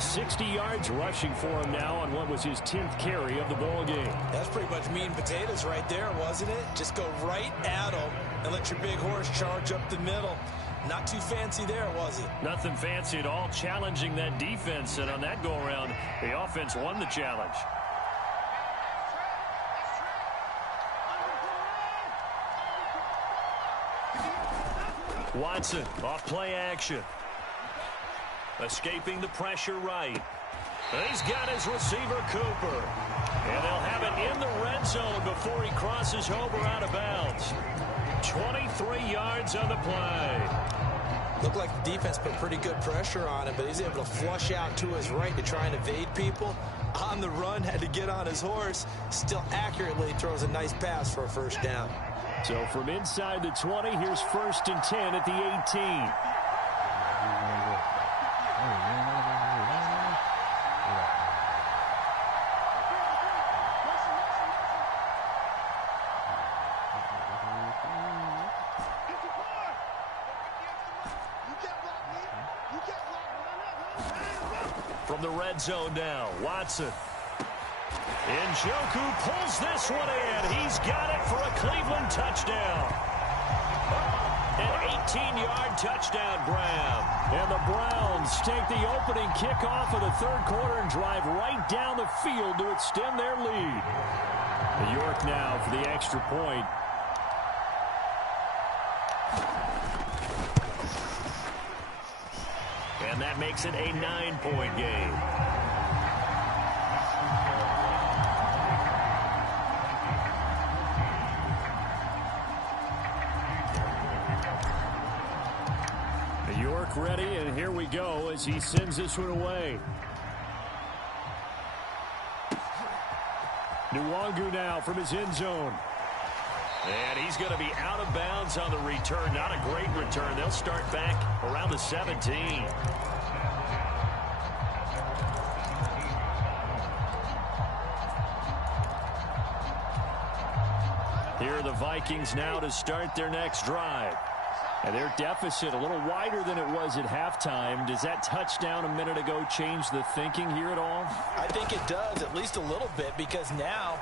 60 yards rushing for him now on what was his 10th carry of the ball game. That's pretty much meat and potatoes right there, wasn't it? Just go right at him and let your big horse charge up the middle. Not too fancy there, was it? Nothing fancy at all, challenging that defense. And on that go-around, the offense won the challenge. Watson off play action. Escaping the pressure right. He's got his receiver, Cooper. And they'll have it in the red zone before he crosses over out of bounds. 23 yards on the play. Looked like the defense put pretty good pressure on him, but he's able to flush out to his right to try and evade people. On the run, had to get on his horse. Still accurately throws a nice pass for a first down. So from inside the 20, here's 1st and 10 at the 18. From the red zone now, Watson. Njoku pulls this one in. He's got it for a Cleveland touchdown. An 18-yard touchdown grab. And the Browns take the opening kickoff of the third quarter and drive right down the field to extend their lead. New York now for the extra point. And that makes it a 9-point game. New York ready, and here we go as he sends this one away. Nwangu now from his end zone. And he's going to be out of bounds on the return. Not a great return. They'll start back around the 17. Here are the Vikings now to start their next drive. And their deficit a little wider than it was at halftime. Does that touchdown a minute ago change the thinking here at all? I think it does, at least a little bit, because now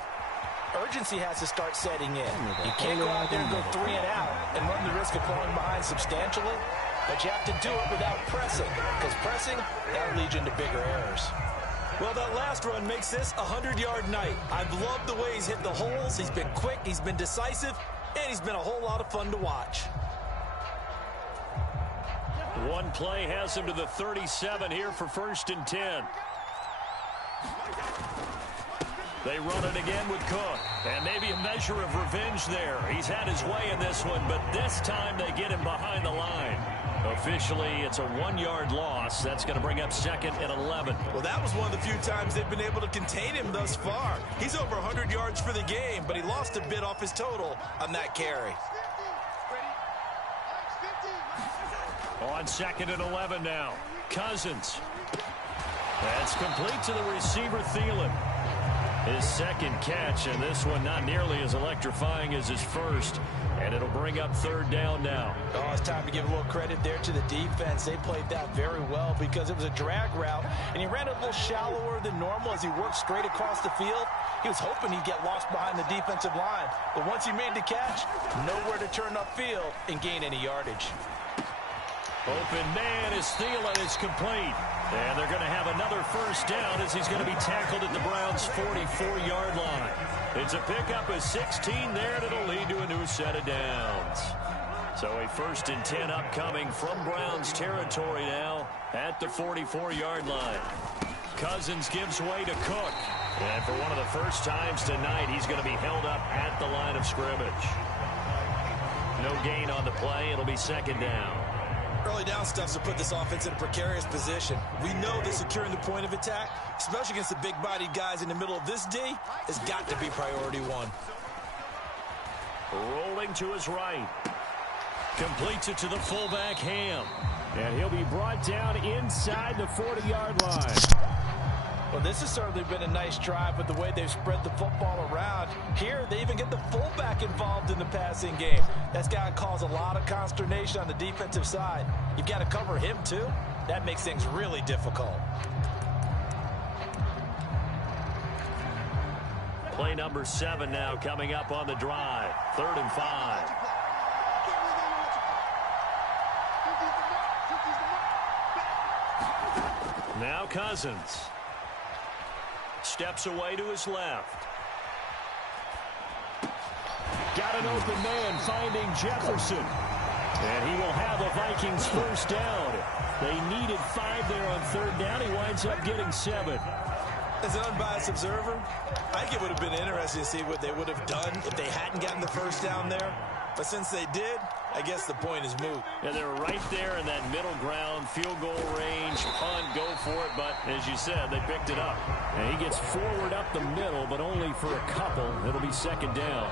urgency has to start setting in. You can't go out there and go 3 and out and run the risk of falling behind substantially, but you have to do it without pressing, because pressing, that'll lead you into bigger errors. Well, that last run makes this a 100-yard night. I've loved the way he's hit the holes. He's been quick, he's been decisive, and he's been a whole lot of fun to watch. One play has him to the 37 here for 1st and 10. They run it again with Cook. And maybe a measure of revenge there. He's had his way in this one, but this time they get him behind the line. Officially, it's a 1-yard loss. That's going to bring up 2nd and 11. Well, that was one of the few times they've been able to contain him thus far. He's over 100 yards for the game, but he lost a bit off his total on that carry. On 2nd and 11 now. Cousins. That's complete to the receiver, Thielen. His 2nd catch, and this one not nearly as electrifying as his first. And it'll bring up 3rd down now. Oh, it's time to give a little credit there to the defense. They played that very well because it was a drag route, and he ran it a little shallower than normal as he worked straight across the field. He was hoping he'd get lost behind the defensive line. But once he made the catch, nowhere to turn upfield and gain any yardage. Open man is Thielen. It's complete. And they're going to have another first down as he's going to be tackled at the Browns' 44-yard line. It's a pickup of 16 there, and it'll lead to a new set of downs. So a 1st and 10 upcoming from Browns territory now at the 44-yard line. Cousins gives way to Cook. And for one of the first times tonight, he's going to be held up at the line of scrimmage. No gain on the play. It'll be 2nd down. Early down stuff to put this offense in a precarious position. We know that securing the point of attack, especially against the big-bodied guys in the middle of this D, has got to be priority one. Rolling to his right. Completes it to the fullback, Ham. And he'll be brought down inside the 40-yard line. Well, this has certainly been a nice drive with the way they've spread the football around. Here, they even get the fullback involved in the passing game. That's got to cause a lot of consternation on the defensive side. You've got to cover him, too. That makes things really difficult. Play number 7 now coming up on the drive. 3rd and 5. Now Cousins. Steps away to his left. Got an open man finding Jefferson. And he will have the Vikings first down. They needed 5 there on 3rd down. He winds up getting 7. As an unbiased observer, I think it would have been interesting to see what they would have done if they hadn't gotten the first down there. But since they did, I guess the point is moot. Yeah, they're right there in that middle ground, field goal range, punt, go for it. But as you said, they picked it up. And he gets forward up the middle, but only for a couple. It'll be 2nd down.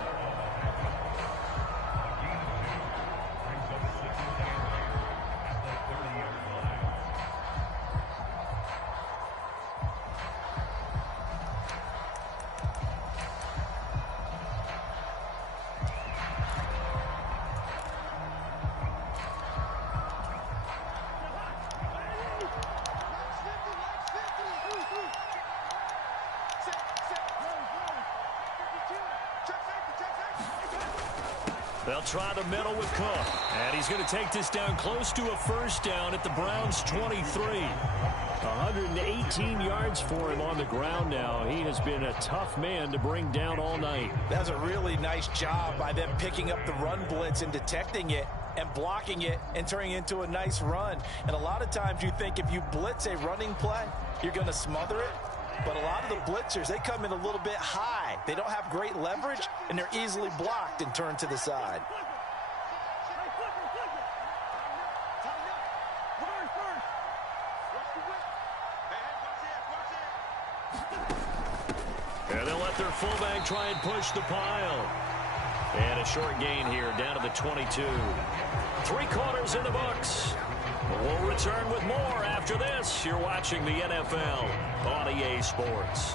They'll try the middle with Cook. And he's going to take this down close to a first down at the Browns' 23. 118 yards for him on the ground now. He has been a tough man to bring down all night. That's a really nice job by them picking up the run blitz and detecting it and blocking it and turning it into a nice run. And a lot of times you think if you blitz a running play, you're going to smother it. But a lot of the blitzers, they come in a little bit high. They don't have great leverage, and they're easily blocked and turned to the side. And they'll let their fullback try and push the pile. And a short gain here down to the 22. 3 quarters in the books. We'll return with more after this. You're watching the NFL on EA Sports.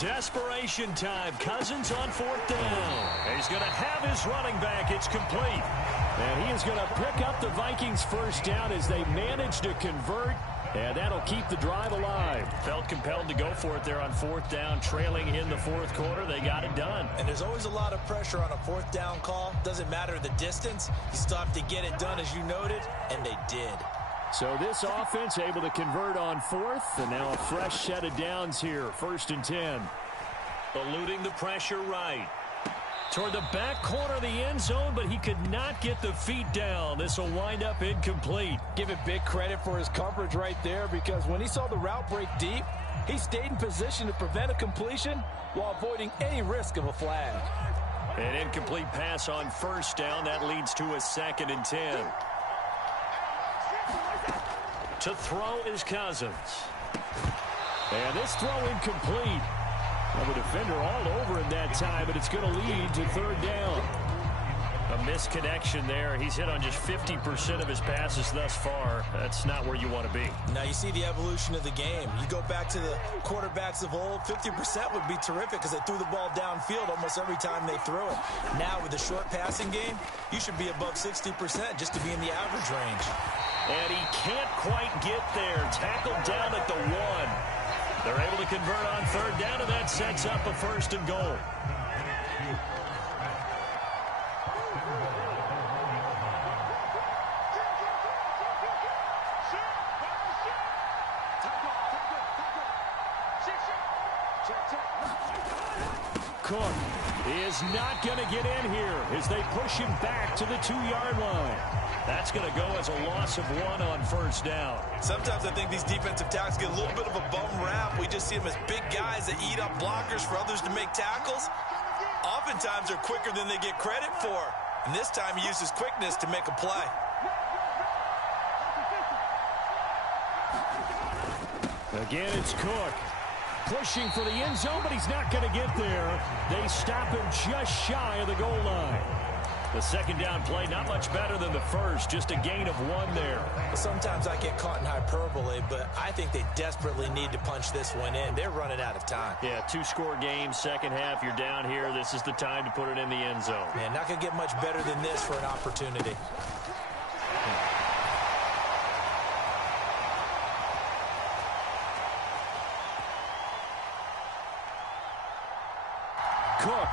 Desperation time. Cousins on 4th down. He's going to have his running back. It's complete. And he is going to pick up the Vikings first down as they manage to convert. And that'll keep the drive alive. Felt compelled to go for it there on 4th down, trailing in the 4th quarter. They got it done. And there's always a lot of pressure on a 4th down call. Doesn't matter the distance. You still have to get it done, as you noted, and they did. So this offense able to convert on 4th, and now a fresh set of downs here. 1st and 10. Eluding the pressure right. Toward the back corner of the end zone, but he could not get the feet down. This will wind up incomplete. Give it big credit for his coverage right there, because when he saw the route break deep, he stayed in position to prevent a completion while avoiding any risk of a flag. An incomplete pass on 1st down. That leads to a 2nd and 10. To throw is Cousins. And this throw incomplete. Well, the defender all over him that time, but it's going to lead to 3rd down. A misconnection there. He's hit on just 50% of his passes thus far. That's not where you want to be. Now you see the evolution of the game. You go back to the quarterbacks of old, 50% would be terrific because they threw the ball downfield almost every time they threw it. Now with the short passing game, you should be above 60% just to be in the average range. And he can't quite get there. Tackled down at the 1. They're able to convert on third down, and that sets up a 1st and goal. Cook is not going to get in here as they push him back to the 2-yard line. That's going to go as a loss of 1 on 1st down. Sometimes I think these defensive tackles get a little bit of a bum rap. We just see them as big guys that eat up blockers for others to make tackles. Oftentimes they're quicker than they get credit for. And this time he uses quickness to make a play. Again, it's Cook. Pushing for the end zone, but he's not going to get there. They stop him just shy of the goal line. The 2nd down play, not much better than the first, just a gain of 1 there. Sometimes I get caught in hyperbole, but I think they desperately need to punch this one in. They're running out of time. Yeah, 2-score game, second half, you're down here. This is the time to put it in the end zone. Man, not going to get much better than this for an opportunity. Cook.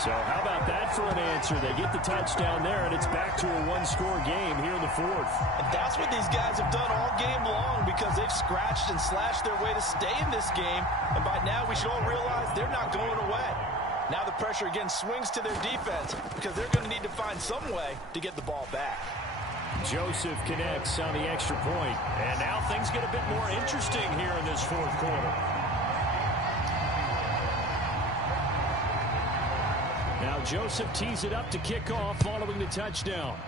So how about that for an answer? They get the touchdown there, and it's back to a 1-score game here in the 4th. And that's what these guys have done all game long because they've scratched and slashed their way to stay in this game. And by now, we should all realize they're not going away. Now the pressure again swings to their defense because they're going to need to find some way to get the ball back. Joseph connects on the extra point. And now things get a bit more interesting here in this 4th quarter. Now Joseph tees it up to kick off following the touchdown.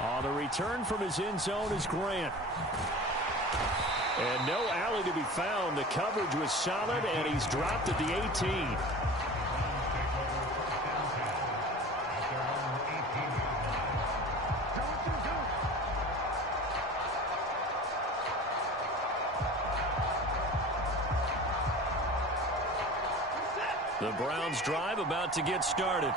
On the return from his end zone is Grant. And no alley to be found. The coverage was solid, and he's dropped at the 18. The Browns drive about to get started.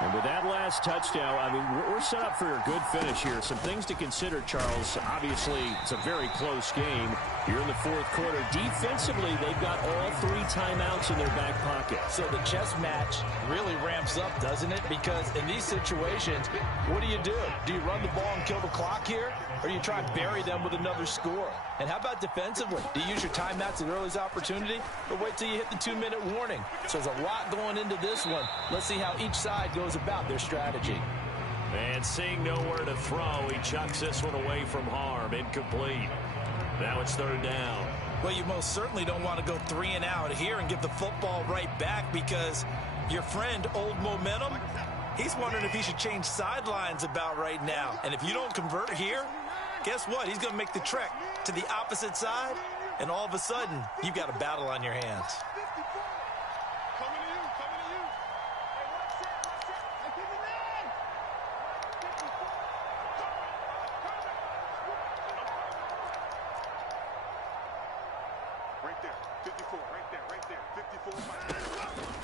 And with that last touchdown, I mean, we're set up for a good finish here. Some things to consider, Charles. Obviously, it's a very close game. Here in the 4th quarter, defensively, they've got all 3 timeouts in their back pocket. So the chess match really ramps up, doesn't it? Because in these situations, what do? Do you run the ball and kill the clock here? Or do you try and bury them with another score? And how about defensively? Do you use your timeouts at earliest opportunity? Or wait till you hit the 2-minute warning? So there's a lot going into this one. Let's see how each side goes about their strategy. And seeing nowhere to throw, he chucks this one away from harm. Incomplete. Now it's 3rd down. Well, you most certainly don't want to go 3 and out here and give the football right back because your friend, Old Momentum, he's wondering if he should change sidelines about right now. And if you don't convert here, guess what? He's going to make the trek to the opposite side, and all of a sudden, you've got a battle on your hands.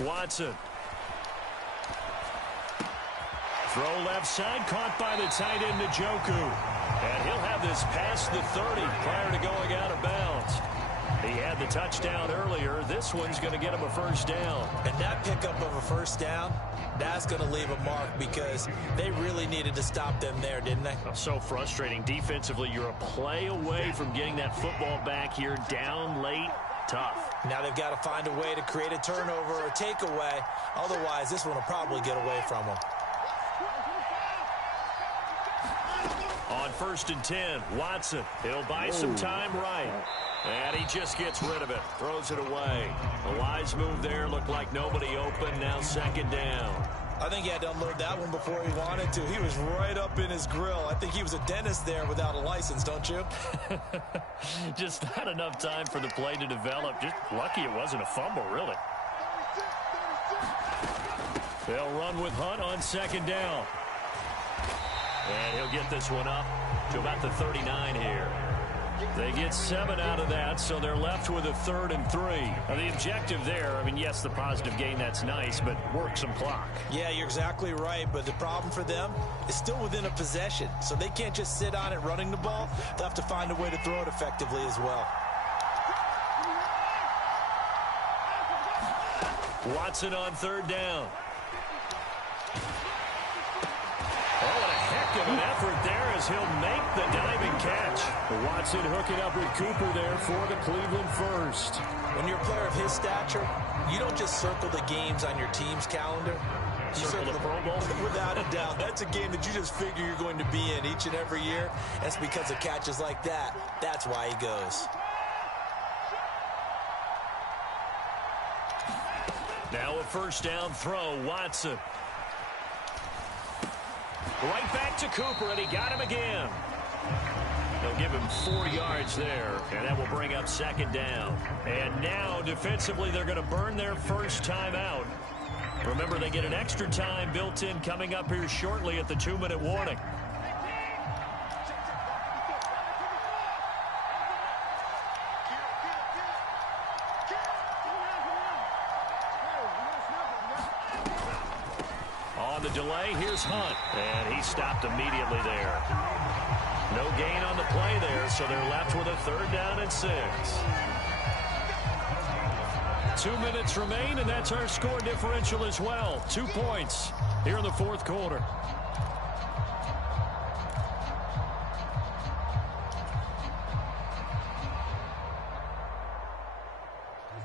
Watson. Throw left side, caught by the tight end, Njoku. And he'll have this past the 30 prior to going out of bounds. He had the touchdown earlier. This one's going to get him a 1st down. And that pickup of a 1st down, that's going to leave a mark because they really needed to stop them there, didn't they? So frustrating. Defensively, you're a play away from getting that football back here down late. Tough. Now they've got to find a way to create a turnover or a takeaway. Otherwise, this one will probably get away from them. On 1st and 10, Watson. He'll buy some time right. And he just gets rid of it. Throws it away. A wise move there. Looked like nobody open. Now 2nd down. I think he had to unload that one before he wanted to. He was right up in his grill. I think he was a dentist there without a license, don't you? Just not enough time for the play to develop. Just lucky it wasn't a fumble, really. They'll run with Hunt on second down. And he'll get this one up to about the 39 here. They get 7 out of that, so they're left with a 3rd and 3. Now, the objective there, I mean, yes, the positive gain, that's nice, but work some clock. Yeah, you're exactly right, but the problem for them is still within a possession, so they can't just sit on it running the ball. They'll have to find a way to throw it effectively as well. Watson on 3rd down. Oh, and a heck of an effort there as he'll make the diving catch. Watson hooking up with Cooper there for the Cleveland first. When you're a player of his stature, you don't just circle the games on your team's calendar. You circle the Pro Bowl. Without a doubt. That's a game that you just figure you're going to be in each and every year. That's because of catches like that. That's why he goes. Now a first down throw, Watson. Right back to Cooper, and he got him again. They'll give him 4 yards there, and that will bring up second down. And now, defensively, they're going to burn their first time out. Remember, they get an extra time built in coming up here shortly at the 2-minute warning. The delay, here's Hunt, and he stopped immediately there. No gain on the play there, so they're left with a 3rd down and 6. 2 minutes remain, and that's our score differential as well. 2 points here in the 4th quarter.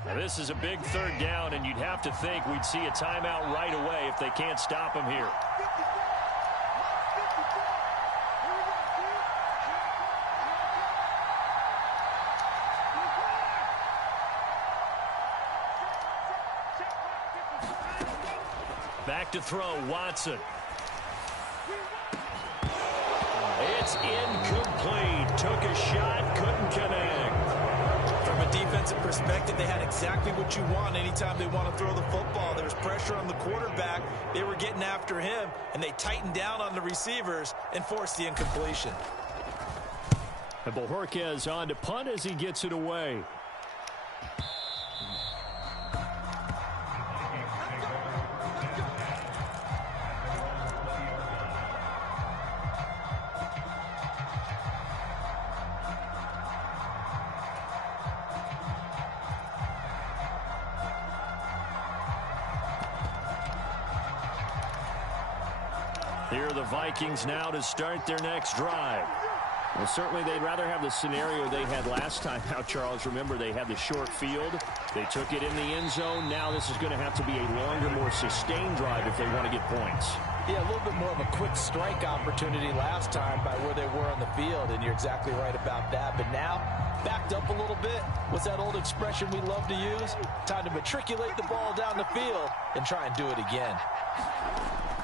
Now, this is a big 3rd down, and you'd have to think we'd see a timeout right away if they can't stop him here. Back to throw, Watson. It's incomplete. Took a shot, couldn't connect. From a defensive perspective, they had exactly what you want anytime they want to throw the football. There was pressure on the quarterback. They were getting after him, and they tightened down on the receivers and forced the incompletion. And Bojorquez on to punt as he gets it away. Here are the Vikings now to start their next drive. Well, certainly they'd rather have the scenario they had last time out, Charles. Remember, they had the short field. They took it in the end zone. Now this is going to have to be a longer, more sustained drive if they want to get points. Yeah, a little bit more of a quick strike opportunity last time by where they were on the field, and you're exactly right about that. But now, backed up a little bit. What's that old expression we love to use? Time to matriculate the ball down the field and try and do it again.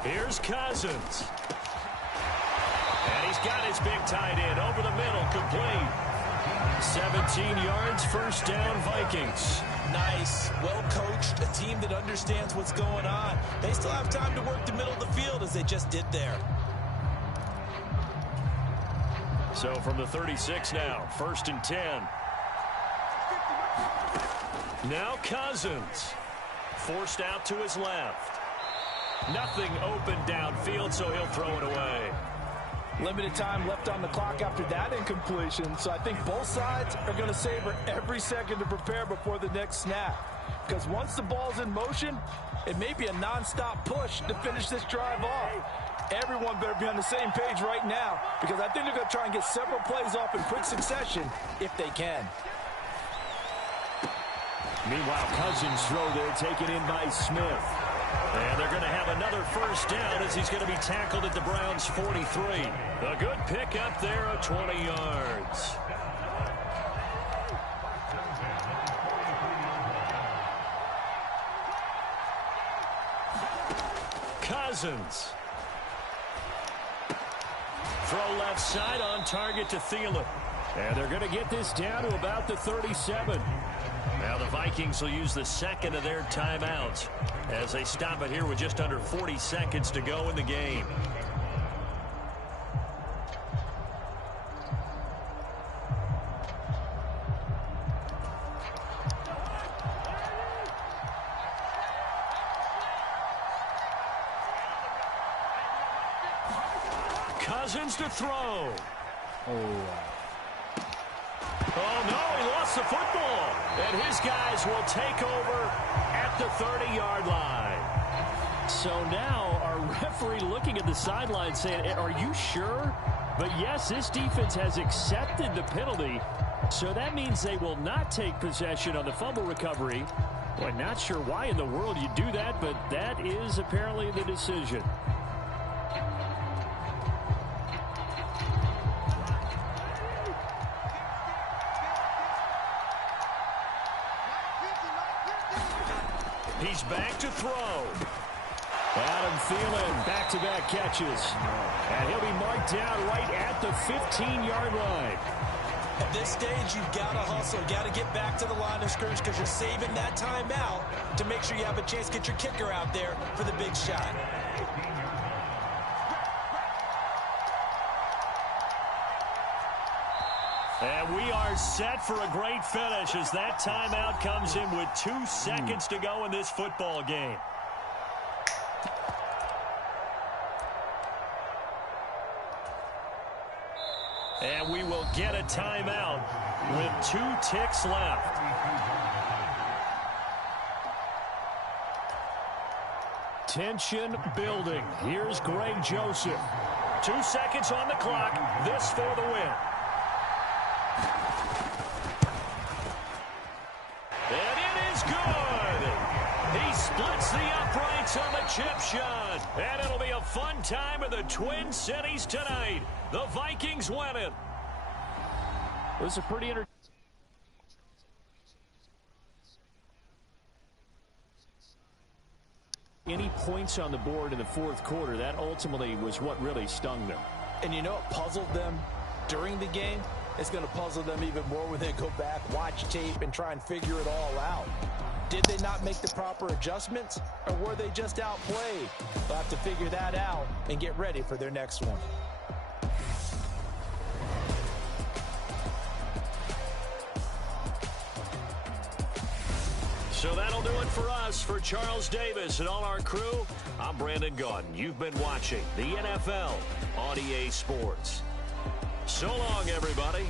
Here's Cousins. And he's got his big tight end over the middle, complete. 17 yards, first down, Vikings. Nice, well coached, a team that understands what's going on. They still have time to work the middle of the field as they just did there. So from the 36 now, 1st and 10. Now Cousins, forced out to his left. Nothing open downfield, so he'll throw it away. Limited time left on the clock after that incompletion, so I think both sides are going to savor every second to prepare before the next snap. Because once the ball's in motion, it may be a nonstop push to finish this drive off. Everyone better be on the same page right now, because I think they're going to try and get several plays off in quick succession if they can. Meanwhile, Cousins' throw there taken in by Smith. And they're going to have another first down as he's going to be tackled at the Browns' 43. A good pickup there of 20 yards. Cousins. Throw left side on target to Thielen. And they're going to get this down to about the 37. Now the Vikings will use the second of their timeouts as they stop it here with just under 40 seconds to go in the game. Cousins to throw. Oh, no, he lost the football. And his guys will take over at the 30-yard line. So now our referee looking at the sideline saying, are you sure? But yes, this defense has accepted the penalty. So that means they will not take possession on the fumble recovery. Boy, not sure why in the world you do that, but that is apparently the decision. He's back to throw. Adam Thielen, back-to-back catches. And he'll be marked down right at the 15-yard line. At this stage, you've got to hustle. You've got to get back to the line of scrimmage because you're saving that timeout to make sure you have a chance to get your kicker out there for the big shot. And we are set for a great finish as that timeout comes in with 2 seconds to go in this football game. And we will get a timeout with 2 ticks left. Tension building. Here's Greg Joseph. 2 seconds on the clock. This for the win. And it is good. He splits the uprights on the chip shot. And it'll be a fun time in the Twin Cities tonight. The Vikings win it. It was a pretty entertaining. Any points on the board in the fourth quarter, that ultimately was what really stung them. And you know what puzzled them during the game? It's going to puzzle them even more when they go back, watch tape, and try and figure it all out. Did they not make the proper adjustments, or were they just outplayed? They'll have to figure that out and get ready for their next one. So that'll do it for us. For Charles Davis and all our crew, I'm Brandon Gaudin. You've been watching the NFL on EA Sports. So long, everybody.